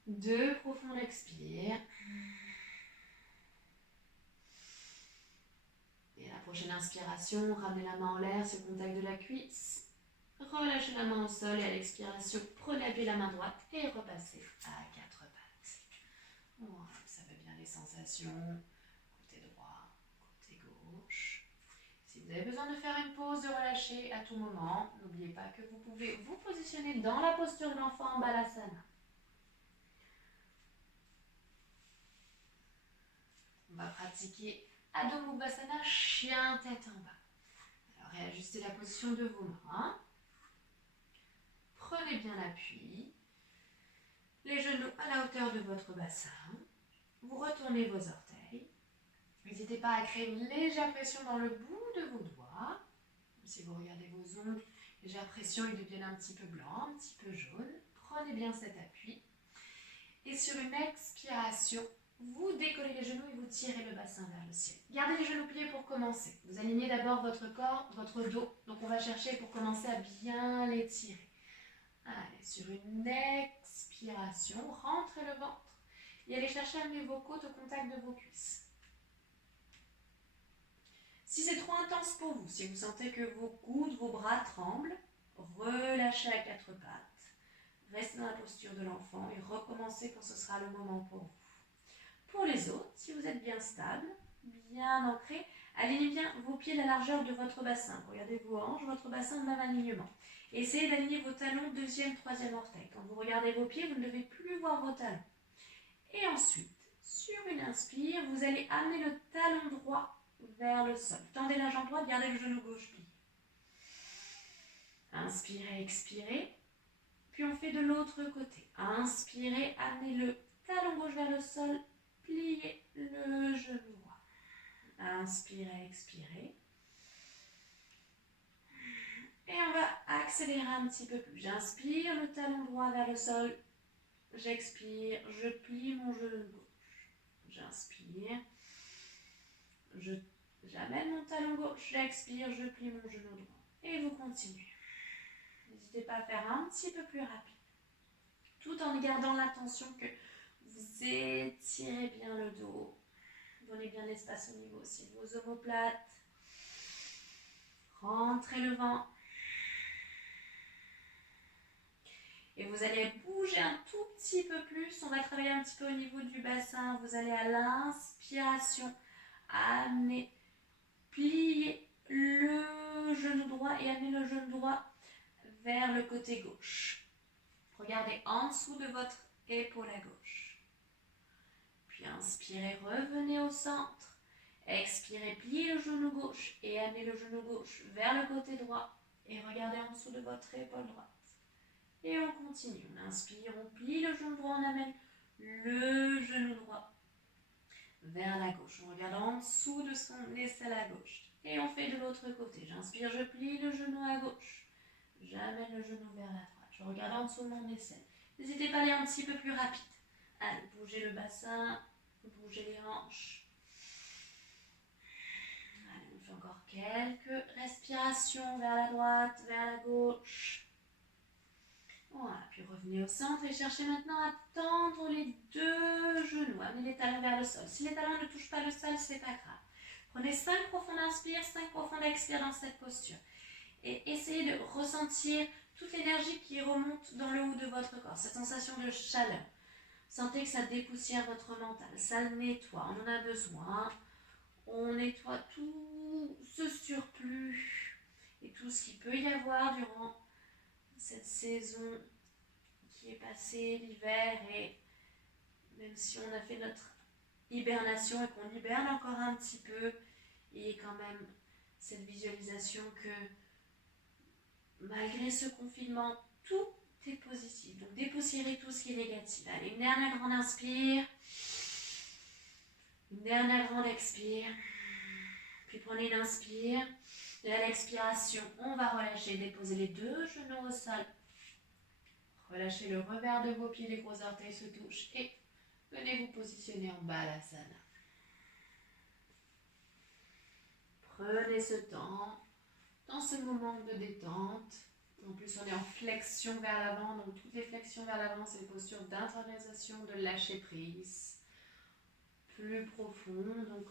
2 profondes expires. Et à la prochaine inspiration, ramenez la main en l'air sur le contact de la cuisse. Relâchez la main au sol et à l'expiration, prenez appui la main droite et repassez à 4 pattes. Voilà, vous savez bien les sensations, côté droit, côté gauche. Si vous avez besoin de faire une pause, de relâcher à tout moment, n'oubliez pas que vous pouvez vous positionner dans la posture de l'enfant en Balasana. On va pratiquer Adho Mukha, chien tête en bas. Alors réajustez la position de vos mains. Prenez bien l'appui, les genoux à la hauteur de votre bassin. Vous retournez vos orteils. N'hésitez pas à créer une légère pression dans le bout de vos doigts. Si vous regardez vos ongles, légère pression, ils deviennent un petit peu blancs, un petit peu jaunes. Prenez bien cet appui. Et sur une expiration, vous décollez les genoux et vous tirez le bassin vers le ciel. Gardez les genoux pliés pour commencer. Vous alignez d'abord votre corps, votre dos. Donc on va chercher pour commencer à bien les tirer. Allez, sur une expiration, rentrez le ventre et allez chercher à amener vos côtes au contact de vos cuisses. Si c'est trop intense pour vous, si vous sentez que vos coudes, vos bras tremblent, relâchez à 4 pattes. Restez dans la posture de l'enfant et recommencez quand ce sera le moment pour vous. Pour les autres, si vous êtes bien stable, bien ancré, alignez bien vos pieds à la largeur de votre bassin. Regardez vos hanches, votre bassin, même alignement. Essayez d'aligner vos talons, 2e, 3e orteil. Quand vous regardez vos pieds, vous ne devez plus voir vos talons. Et ensuite, sur une inspire, vous allez amener le talon droit vers le sol. Tendez la jambe droite, gardez le genou gauche plié. Inspirez, expirez. Puis on fait de l'autre côté. Inspirez, amenez le talon gauche vers le sol, pliez le genou droit. Inspirez, expirez. Et on va accélérer un petit peu plus. J'inspire, le talon droit vers le sol. J'expire, je plie mon genou gauche. J'inspire. J'amène mon talon gauche. J'expire, je plie mon genou droit. Et vous continuez. N'hésitez pas à faire un petit peu plus rapide. Tout en gardant l'attention que vous étirez bien le dos. Donnez bien l'espace au niveau aussi de vos omoplates. Rentrez le vent. Et vous allez bouger un tout petit peu plus. On va travailler un petit peu au niveau du bassin. Vous allez à l'inspiration amener, plier le genou droit et amener le genou droit vers le côté gauche. Regardez en dessous de votre épaule à gauche. Puis inspirez, revenez au centre. Expirez, pliez le genou gauche et amenez le genou gauche vers le côté droit. Et regardez en dessous de votre épaule droite. Et on continue. On inspire, on plie le genou droit, on amène le genou droit vers la gauche. On regarde en dessous de son aisselle à gauche. Et on fait de l'autre côté. J'inspire, je plie le genou à gauche. J'amène le genou vers la droite. Je regarde en dessous de mon aisselle. N'hésitez pas à aller un petit peu plus rapide. Allez, bougez le bassin, bougez les hanches. Allez, on fait encore quelques respirations vers la droite, vers la gauche. Voilà, puis revenez au centre et cherchez maintenant à tendre les deux genoux. Amenez les talons vers le sol. Si les talons ne touchent pas le sol, c'est pas grave. Prenez 5 profondes inspires, 5 profondes expires dans cette posture. Et essayez de ressentir toute l'énergie qui remonte dans le haut de votre corps, cette sensation de chaleur. Sentez que ça dépoussière votre mental, ça le nettoie, on en a besoin. On nettoie tout ce surplus et tout ce qu'il peut y avoir durant cette saison qui est passée, l'hiver, et même si on a fait notre hibernation et qu'on hiberne encore un petit peu, il y a quand même cette visualisation que malgré ce confinement, tout est positif. Donc dépoussiérez tout ce qui est négatif. Allez, une dernière grande inspire. Une dernière grande expire. Puis prenez une inspire. Et à l'expiration, on va relâcher, déposer les deux genoux au sol. Relâchez le revers de vos pieds, les gros orteils se touchent. Et venez vous positionner en Balasana. Prenez ce temps. Dans ce moment de détente, en plus on est en flexion vers l'avant, donc toutes les flexions vers l'avant, c'est des postures d'internalisation, de lâcher prise, plus profond, donc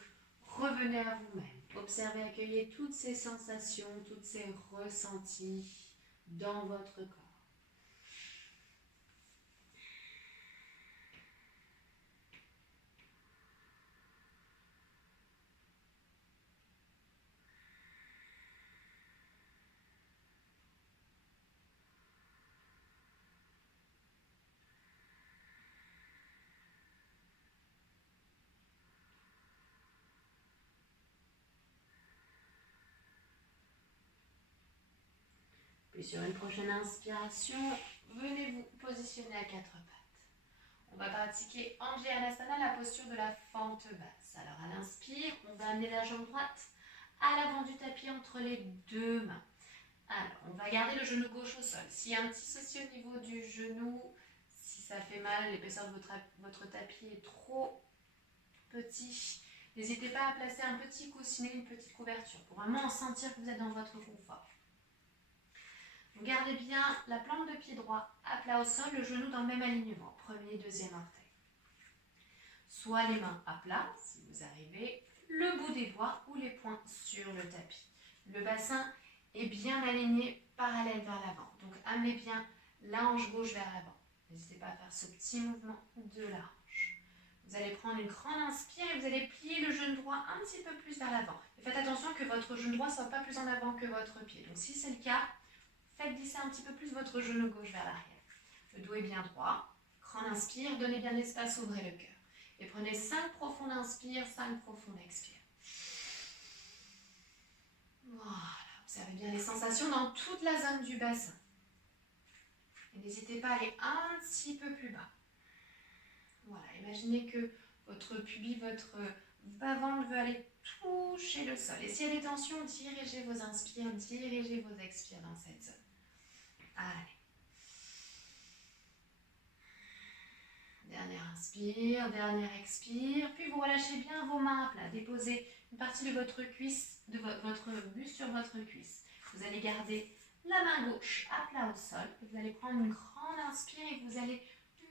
revenez à vous-même, observez, accueillez toutes ces sensations, tous ces ressentis dans votre corps. Puis sur une prochaine inspiration, venez vous positionner à quatre pattes. On va pratiquer Anjaneyasana, la posture de la fente basse. Alors à l'inspire, on va amener la jambe droite à l'avant du tapis entre les deux mains. Alors, on va garder le genou gauche au sol. S'il y a un petit souci au niveau du genou, si ça fait mal, l'épaisseur de votre tapis est trop petit, n'hésitez pas à placer un petit coussinet, une petite couverture pour vraiment sentir que vous êtes dans votre confort. Vous gardez bien la plante de pied droit à plat au sol, le genou dans le même alignement, premier et deuxième orteil. Soit les mains à plat, si vous arrivez, le bout des doigts ou les poings sur le tapis. Le bassin est bien aligné, parallèle vers l'avant. Donc amenez bien la hanche gauche vers l'avant. N'hésitez pas à faire ce petit mouvement de la hanche. Vous allez prendre une grande inspire et vous allez plier le genou droit un petit peu plus vers l'avant. Et faites attention que votre genou droit ne soit pas plus en avant que votre pied. Donc si c'est le cas, faites glisser un petit peu plus votre genou gauche vers l'arrière. Le dos est bien droit. Grande inspire, donnez bien l'espace, ouvrez le cœur. Et prenez 5 profondes inspires, 5 profondes expires. Voilà, observez bien les sensations dans toute la zone du bassin. Et n'hésitez pas à aller un petit peu plus bas. Voilà, imaginez que votre pubis, votre bas-ventre veut aller toucher le sol. Et s'il y a des tensions, dirigez vos inspires, dirigez vos expires dans cette zone. Allez. Dernière inspire, dernière expire, puis vous relâchez bien vos mains à plat. Déposez une partie de votre cuisse, de votre buste sur votre cuisse. Vous allez garder la main gauche à plat au sol. Vous allez prendre une grande inspire et vous allez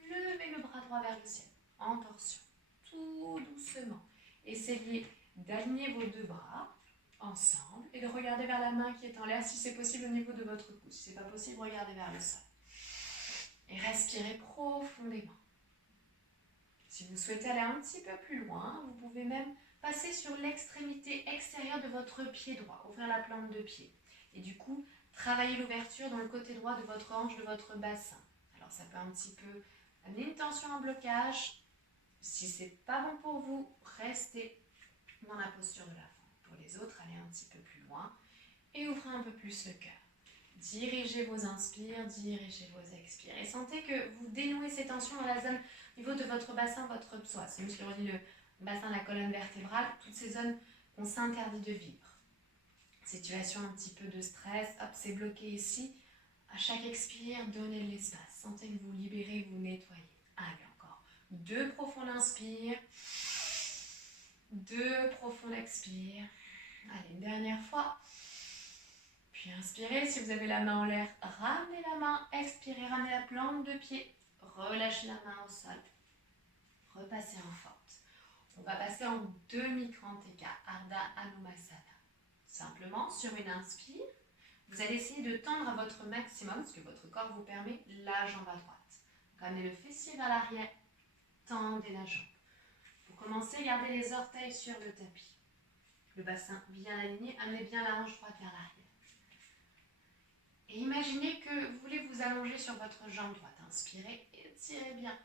lever le bras droit vers le ciel, en torsion, tout doucement. Essayez d'aligner vos deux bras. ensemble et de regarder vers la main qui est en l'air si c'est possible au niveau de votre cou. Si ce n'est pas possible, regardez vers le sol. Et respirez profondément. Si vous souhaitez aller un petit peu plus loin, vous pouvez même passer sur l'extrémité extérieure de votre pied droit, ouvrir la plante de pied. Et du coup, travailler l'ouverture dans le côté droit de votre hanche, de votre bassin. Alors ça peut un petit peu amener une tension, un blocage. Si ce n'est pas bon pour vous, restez dans la posture de la fente. Pour les autres, allez un petit peu plus loin et ouvrez un peu plus le cœur. Dirigez vos inspires, dirigez vos expires. Et sentez que vous dénouez ces tensions dans la zone au niveau de votre bassin, votre psoas. Ce muscle relie le bassin, la colonne vertébrale, toutes ces zones qu'on s'interdit de vivre. Situation un petit peu de stress, hop, c'est bloqué ici. À chaque expire, donnez de l'espace. Sentez que vous libérez, vous nettoyez. Allez, encore. 2 profonds inspires. 2 profonds expires. Allez, une dernière fois. Puis inspirez, si vous avez la main en l'air, ramenez la main, expirez, ramenez la plante de pied, relâchez la main au sol, repassez en forte. On va passer en demi-kranteka, Ardha Anumasana. Simplement, sur une inspire, vous allez essayer de tendre à votre maximum, ce que votre corps vous permet, la jambe à droite. Donc, amenez le fessier vers l'arrière, tendez la jambe. Pour commencer, gardez les orteils sur le tapis. Le bassin bien aligné, amenez bien la hanche droite vers l'arrière. Et imaginez que vous voulez vous allonger sur votre jambe droite. Inspirez, étirez bien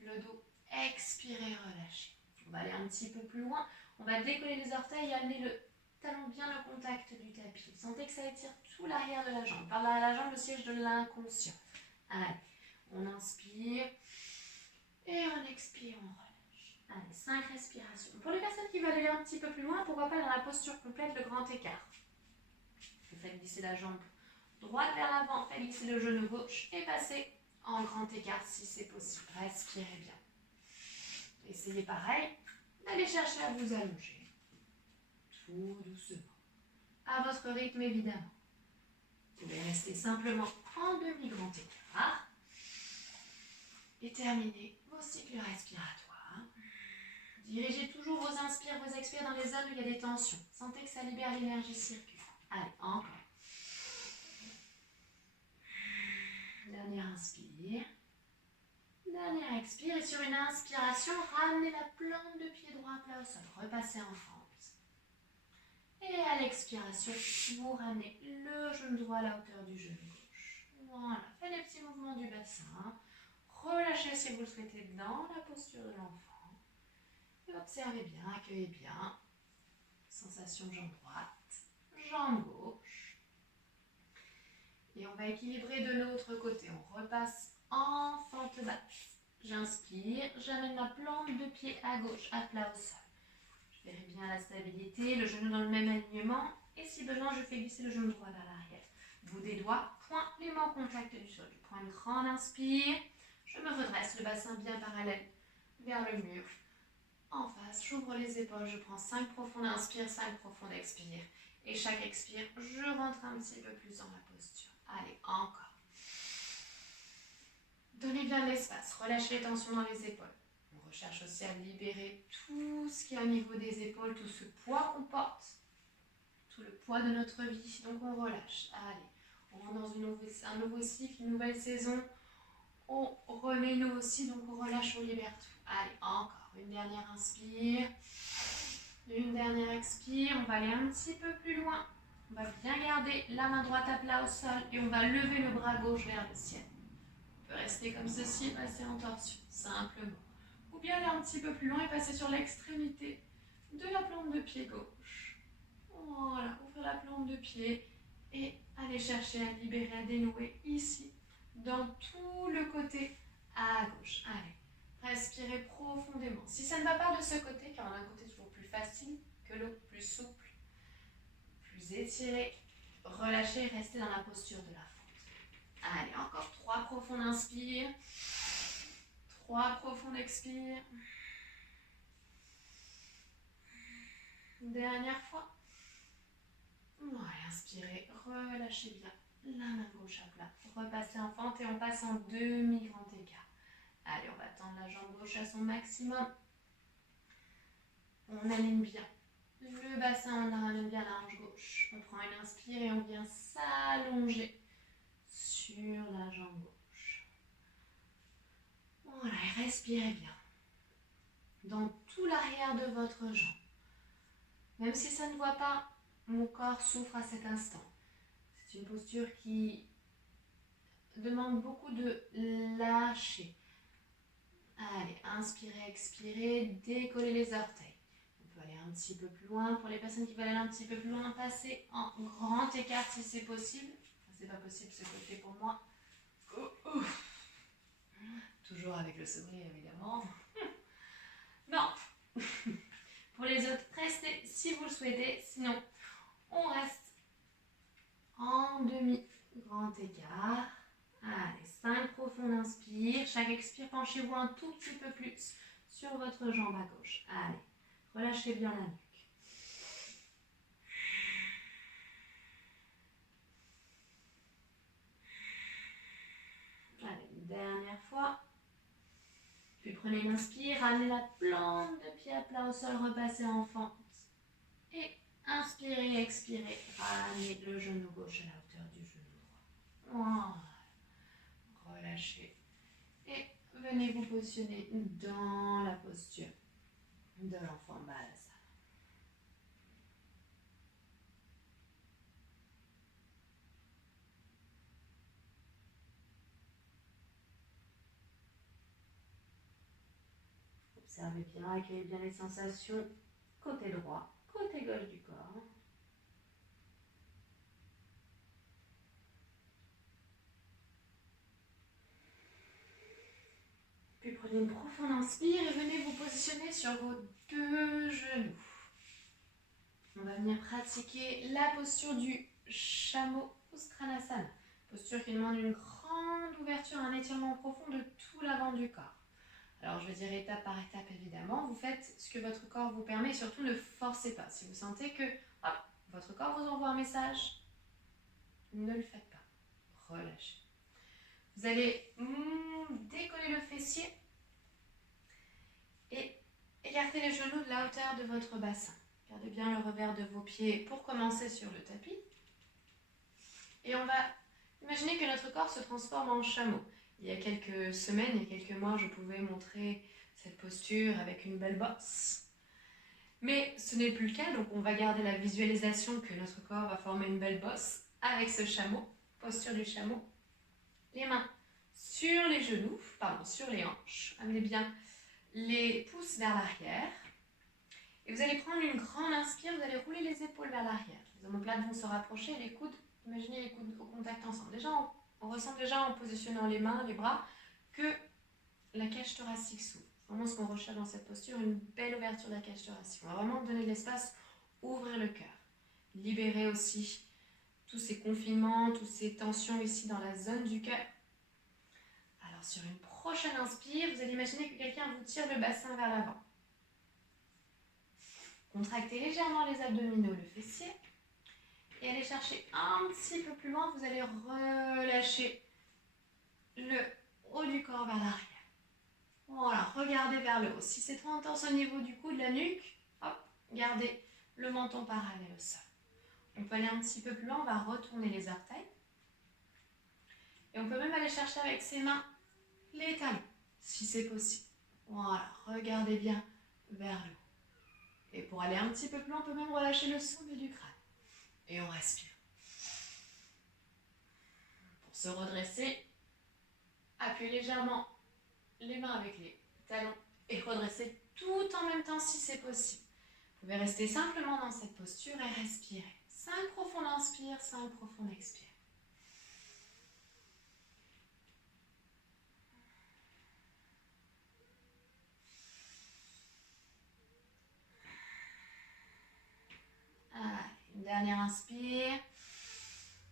le dos. Expirez, relâchez. On va aller un petit peu plus loin. On va décoller les orteils et amener le talon bien au contact du tapis. Sentez que ça étire tout l'arrière de la jambe. Par là, la jambe, le siège de l'inconscient. Allez, on inspire et on expire, on relâche. Allez, 5 respirations. Pour les personnes qui veulent aller un petit peu plus loin, pourquoi pas dans la posture complète, le grand écart. Vous faites glisser la jambe droite vers l'avant, faites glisser le genou gauche et passez en grand écart si c'est possible. Respirez bien. Essayez pareil d'aller chercher à vous allonger. Tout doucement. À votre rythme évidemment. Vous pouvez rester simplement en demi-grand écart et terminer vos cycles respiratoires. Dirigez toujours vos inspires, vos expires dans les zones où il y a des tensions. Sentez que ça libère l'énergie circulaire. Allez, encore. Dernière inspire. Dernière expire. Et sur une inspiration, ramenez la plante de pied droit plat au sol. Repassez en fente. Et à l'expiration, vous ramenez le genou droit à la hauteur du genou gauche. Voilà. Faites les petits mouvements du bassin. Relâchez si vous le souhaitez dans la posture de l'enfant. Et observez bien, accueillez bien. Sensation jambe droite, jambe gauche. Et on va équilibrer de l'autre côté. On repasse en fente basse. J'inspire, j'amène ma plante de pied à gauche, à plat au sol. Je verrai bien la stabilité, le genou dans le même alignement. Et si besoin, je fais glisser le genou droit vers l'arrière. Bout des doigts, point, les mains en contact du sol. Je prends une grande inspire. Je me redresse, le bassin bien parallèle vers le mur. En face, j'ouvre les épaules, je prends 5 profondes inspires, 5 profondes expires. Et chaque expire, je rentre un petit peu plus dans la posture. Allez, encore. Donnez bien de l'espace, relâchez les tensions dans les épaules. On recherche aussi à libérer tout ce qui est au niveau des épaules, tout ce poids qu'on porte, tout le poids de notre vie. Donc on relâche. Allez, on rentre dans un nouveau cycle, une nouvelle saison. On remet nous aussi, donc on relâche, on libère tout. Allez, encore. Une dernière inspire. Une dernière expire. On va aller un petit peu plus loin. On va bien garder la main droite à plat au sol et on va lever le bras gauche vers le ciel. On peut rester comme ceci et passer en torsion, simplement. Ou bien aller un petit peu plus loin et passer sur l'extrémité de la plante de pied gauche. Voilà, ouvrir la plante de pied et aller chercher à libérer, à dénouer ici, dans tout le côté à gauche. Allez, respirez profondément. Si ça ne va pas de ce côté, car d'un côté toujours plus facile que l'autre, plus souple, plus étiré, relâchez et restez dans la posture de la fente. Allez, encore 3 profondes inspires, 3 profondes expires. Dernière fois. Voilà, inspirez, relâchez bien la main gauche à plat. Repassez en fente et on passe en demi-grand écart. Allez, on va tendre la jambe gauche à son maximum. On aligne bien le bassin, on ramène bien la hanche gauche. On prend une inspire et on vient s'allonger sur la jambe gauche. Voilà, et respirez bien. Dans tout l'arrière de votre jambe. Même si ça ne voit pas, mon corps souffre à cet instant. C'est une posture qui demande beaucoup de lâcher. Allez, inspirez, expirez, décollez les orteils. On peut aller un petit peu plus loin. Pour les personnes qui veulent aller un petit peu plus loin, passez en grand écart si c'est possible. Enfin, c'est pas possible ce côté pour moi. Toujours avec le sourire évidemment. Non. Pour les autres, restez si vous le souhaitez. Sinon, on reste en demi-grand écart. Allez, 5 profondes inspires. Chaque expire, penchez-vous un tout petit peu plus sur votre jambe à gauche. Allez, relâchez bien la nuque. Allez, une dernière fois. Puis prenez une inspire, ramenez la plante de pied à plat au sol, repassez en fente. Et inspirez, expirez, ramenez le genou gauche à la hauteur du genou droit. Voilà. Relâchez. Et venez vous positionner dans la posture de l'enfant base. Observez bien, accueillez bien les sensations côté droit, côté gauche du corps. Puis prenez une profonde inspire et venez vous positionner sur vos deux genoux. On va venir pratiquer la posture du chameau Uttanasana. Posture qui demande une grande ouverture, un étirement profond de tout l'avant du corps. Alors je vais dire étape par étape évidemment. Vous faites ce que votre corps vous permet et surtout ne forcez pas. Si vous sentez que votre corps vous envoie un message, ne le faites pas. Relâchez. Vous allez décoller le fessier et écarter les genoux de la hauteur de votre bassin. Gardez bien le revers de vos pieds pour commencer sur le tapis. Et on va imaginer que notre corps se transforme en chameau. Il y a quelques semaines, il y a quelques mois, je pouvais montrer cette posture avec une belle bosse. Mais ce n'est plus le cas, donc on va garder la visualisation que notre corps va former une belle bosse avec ce chameau, posture du chameau. Les mains sur les genoux, sur les hanches. Amenez bien les pouces vers l'arrière. Et vous allez prendre une grande inspire, vous allez rouler les épaules vers l'arrière. Les omoplates vont se rapprocher, les coudes, imaginez les coudes au contact ensemble. Déjà, on ressent déjà en positionnant les mains, les bras, que la cage thoracique s'ouvre. C'est vraiment ce qu'on recherche dans cette posture, une belle ouverture de la cage thoracique. On va vraiment donner de l'espace, ouvrir le cœur. Libérer aussi tous ces confinements, toutes ces tensions ici dans la zone du cœur. Alors sur une prochaine inspire, vous allez imaginer que quelqu'un vous tire le bassin vers l'avant. Contractez légèrement les abdominaux, le fessier. Et allez chercher un petit peu plus loin, vous allez relâcher le haut du corps vers l'arrière. Voilà, regardez vers le haut. Si c'est trop intense au niveau du cou, de la nuque, gardez le menton parallèle au sol. On peut aller un petit peu plus loin, on va retourner les orteils. Et on peut même aller chercher avec ses mains les talons, si c'est possible. Voilà, regardez bien vers le haut. Et pour aller un petit peu plus loin, on peut même relâcher le sommet du crâne. Et on respire. Pour se redresser, appuyez légèrement les mains avec les talons et redresser tout en même temps si c'est possible. Vous pouvez rester simplement dans cette posture et respirer. 5 profondes inspires, 5 profondes expires. Une dernière inspire.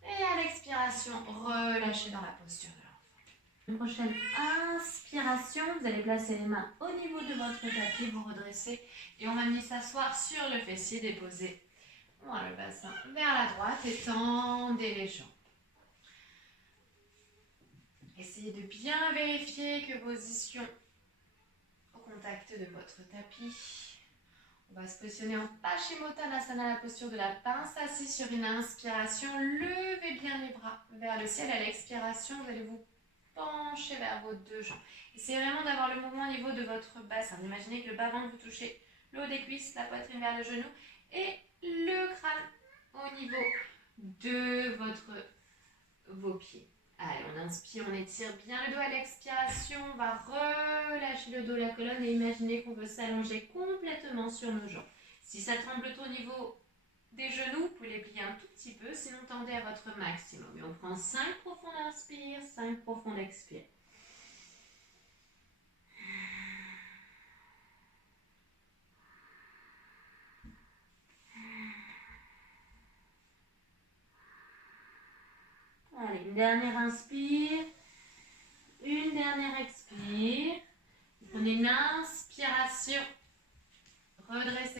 Et à l'expiration, relâchez dans la posture de l'enfant. Une prochaine inspiration, vous allez placer les mains au niveau de votre tapis, vous redressez et on va venir s'asseoir sur le fessier déposé. Voilà, le bassin vers la droite et tendez les jambes. Essayez de bien vérifier que vos ischions au contact de votre tapis. On On va se positionner en Paschimottanasana, la posture de la pince assise sur une inspiration. Levez bien les bras vers le ciel. À l'expiration, vous allez vous pencher vers vos deux jambes. Essayez vraiment d'avoir le mouvement au niveau de votre bassin. Imaginez que le bas-ventre, vous touchez le haut des cuisses, la poitrine vers le genou et le crâne au niveau de vos pieds. Allez, on inspire, on étire bien le dos à l'expiration. On va relâcher le dos, la colonne et imaginez qu'on veut s'allonger complètement sur nos jambes. Si ça tremble au niveau des genoux, vous pouvez les plier un tout petit peu, sinon tendez à votre maximum. Et on prend 5 profonds d'inspire, 5 profonds d'expire. Allez, une dernière inspire, une dernière expire. Prenez une inspiration, redressez.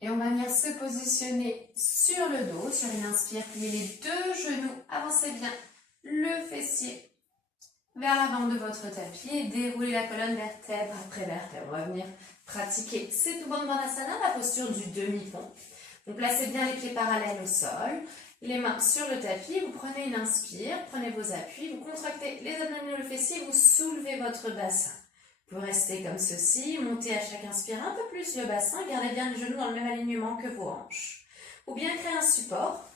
Et on va venir se positionner sur le dos, sur une inspire, pliez les deux genoux, avancez bien le fessier vers l'avant de votre tapis et déroulez la colonne vertèbre après vertèbre. On va venir pratiquer Setu Bandhanasana, la posture du demi-pont. Vous placez bien les pieds parallèles au sol, les mains sur le tapis, vous prenez une inspire, prenez vos appuis, vous contractez les abdominaux, le fessier, vous soulevez votre bassin. Vous restez comme ceci, montez à chaque inspire un peu plus le bassin, gardez bien les genoux dans le même alignement que vos hanches. Ou bien créez un support,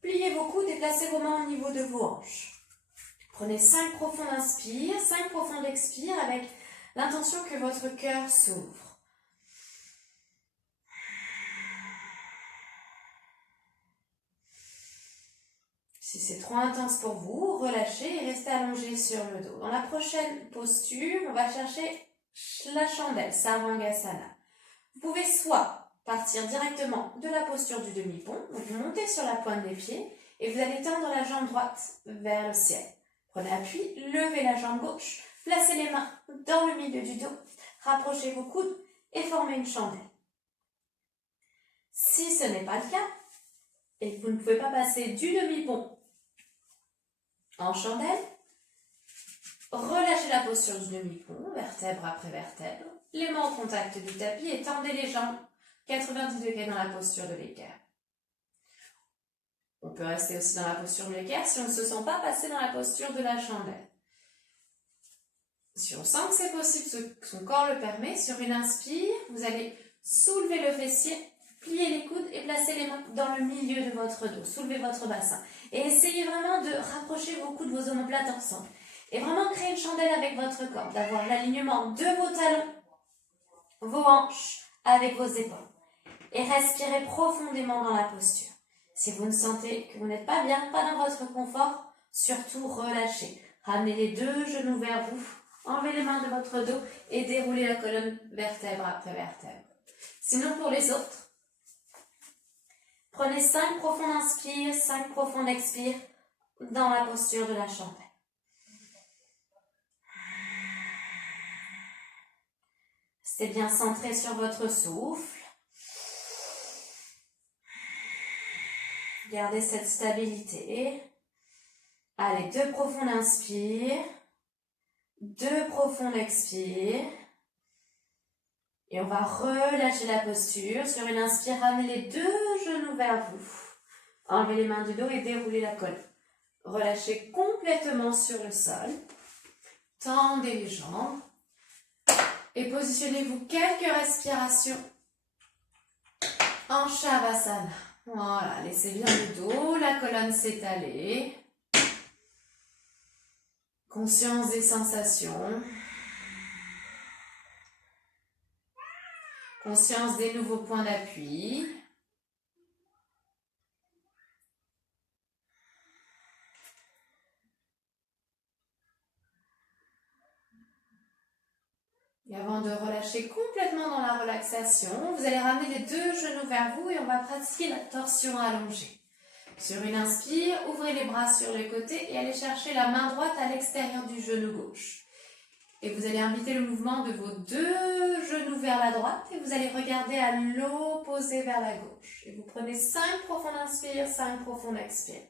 pliez vos coudes et placez vos mains au niveau de vos hanches. Prenez 5 profonds d'inspire, 5 profonds d'expire avec l'intention que votre cœur s'ouvre. Si c'est trop intense pour vous, relâchez et restez allongé sur le dos. Dans la prochaine posture, on va chercher la chandelle, Sarvangasana. Vous pouvez soit partir directement de la posture du demi-pont, donc vous montez sur la pointe des pieds et vous allez tendre la jambe droite vers le ciel. Prenez appui, levez la jambe gauche, placez les mains dans le milieu du dos, rapprochez vos coudes et formez une chandelle. Si ce n'est pas le cas et que vous ne pouvez pas passer du demi-pont en chandelle, relâchez la posture du demi-pont, vertèbre après vertèbre, les mains au contact du tapis et tendez les jambes 90 degrés dans la posture de l'équerre. On peut rester aussi dans la posture de l'équerre si on ne se sent pas passer dans la posture de la chandelle. Si on sent que c'est possible, que son corps le permet, sur une inspire, vous allez soulever le fessier, plier les coudes et placer les mains dans le milieu de votre dos. Soulevez votre bassin. Et essayez vraiment de rapprocher vos coudes, vos omoplates ensemble. Et vraiment créer une chandelle avec votre corps, d'avoir l'alignement de vos talons, vos hanches avec vos épaules. Et respirez profondément dans la posture. Si vous ne sentez que vous n'êtes pas bien, pas dans votre confort, surtout relâchez. Ramenez les deux genoux vers vous, enlevez les mains de votre dos et déroulez la colonne vertèbre après vertèbre. Sinon pour les autres, prenez 5 profonds d'inspire, 5 profonds d'expire dans la posture de la chandelle. Restez bien centré sur votre souffle. Gardez cette stabilité. Allez, 2 profonds d'inspire, 2 profonds d'expire. Et on va relâcher la posture. Sur une inspire, ramenez les deux genoux vers vous. Enlevez les mains du dos et déroulez la colonne. Relâchez complètement sur le sol. Tendez les jambes. Et positionnez-vous quelques respirations en Shavasana. Voilà, laissez bien le dos, la colonne s'étaler. Conscience des sensations. Conscience des nouveaux points d'appui. Et avant de relâcher complètement dans la relaxation, vous allez ramener les deux genoux vers vous et on va pratiquer la torsion allongée. Sur une inspire, ouvrez les bras sur les côtés et allez chercher la main droite à l'extérieur du genou gauche. Et vous allez inviter le mouvement de vos deux genoux vers la droite et vous allez regarder à l'opposé vers la gauche. Et vous prenez 5 profonds d'inspire, 5 profonds d'expire.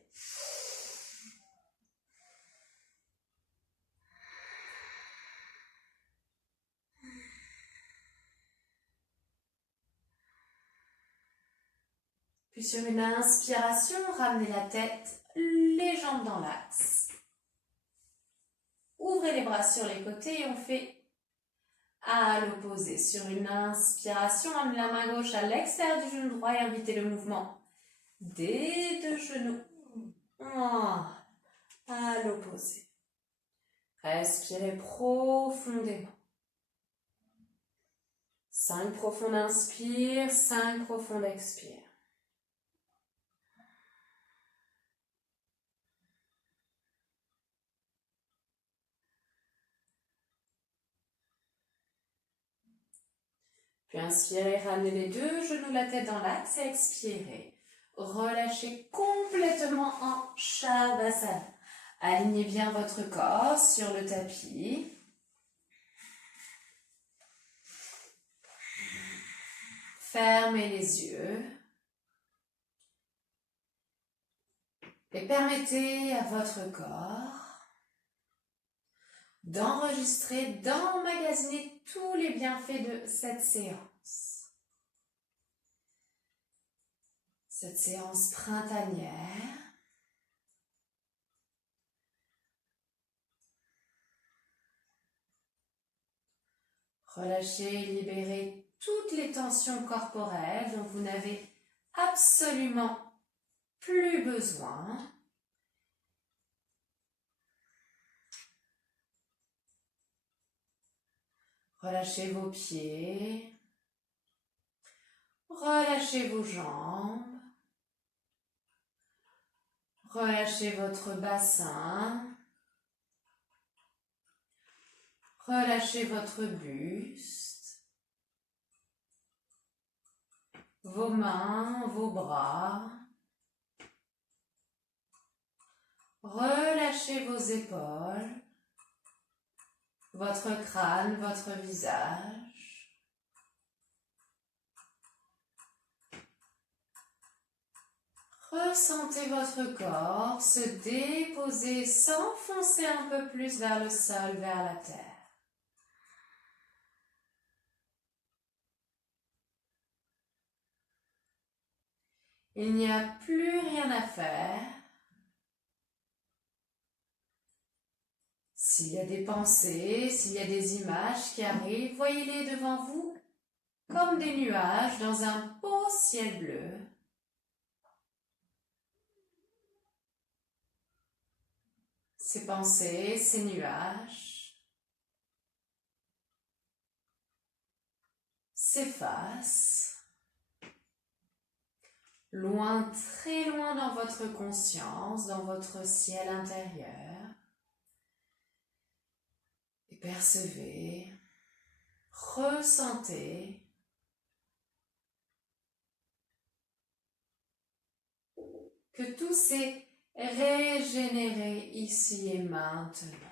Puis sur une inspiration, ramenez la tête, les jambes dans l'axe. Ouvrez les bras sur les côtés et on fait à l'opposé. Sur une inspiration, amenez la main gauche à l'extérieur du genou droit et invitez le mouvement des deux genoux. À l'opposé. Respirez profondément. 5 profondes inspires, 5 profondes expires. Puis inspirez, ramenez les deux genoux, la tête dans l'axe et expirez. Relâchez complètement en Shavasana. Alignez bien votre corps sur le tapis. Fermez les yeux. Et permettez à votre corps d'enregistrer, d'emmagasiner tous les bienfaits de cette séance. Cette séance printanière. Relâchez et libérez toutes les tensions corporelles dont vous n'avez absolument plus besoin. Relâchez vos pieds. Relâchez vos jambes. Relâchez votre bassin. Relâchez votre buste, vos mains, vos bras. Relâchez vos épaules, votre crâne, votre visage. Ressentez votre corps se déposer, s'enfoncer un peu plus vers le sol, vers la terre. Il n'y a plus rien à faire. S'il y a des pensées, s'il y a des images qui arrivent, voyez-les devant vous comme des nuages dans un beau ciel bleu. Ces pensées, ces nuages s'effacent. Loin, très loin dans votre conscience, dans votre ciel intérieur. Et percevez, ressentez que tout s'est régénéré ici et maintenant.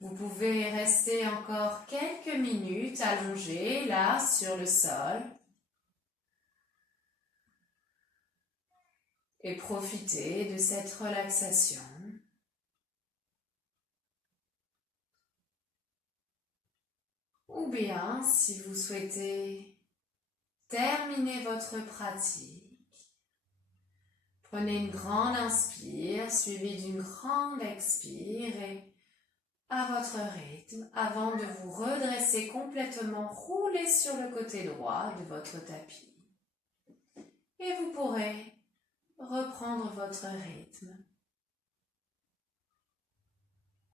Vous pouvez rester encore quelques minutes allongés là sur le sol et profiter de cette relaxation. Ou bien, si vous souhaitez terminer votre pratique, prenez une grande inspire suivie d'une grande expire et à votre rythme, avant de vous redresser complètement, roulez sur le côté droit de votre tapis. Et vous pourrez reprendre votre rythme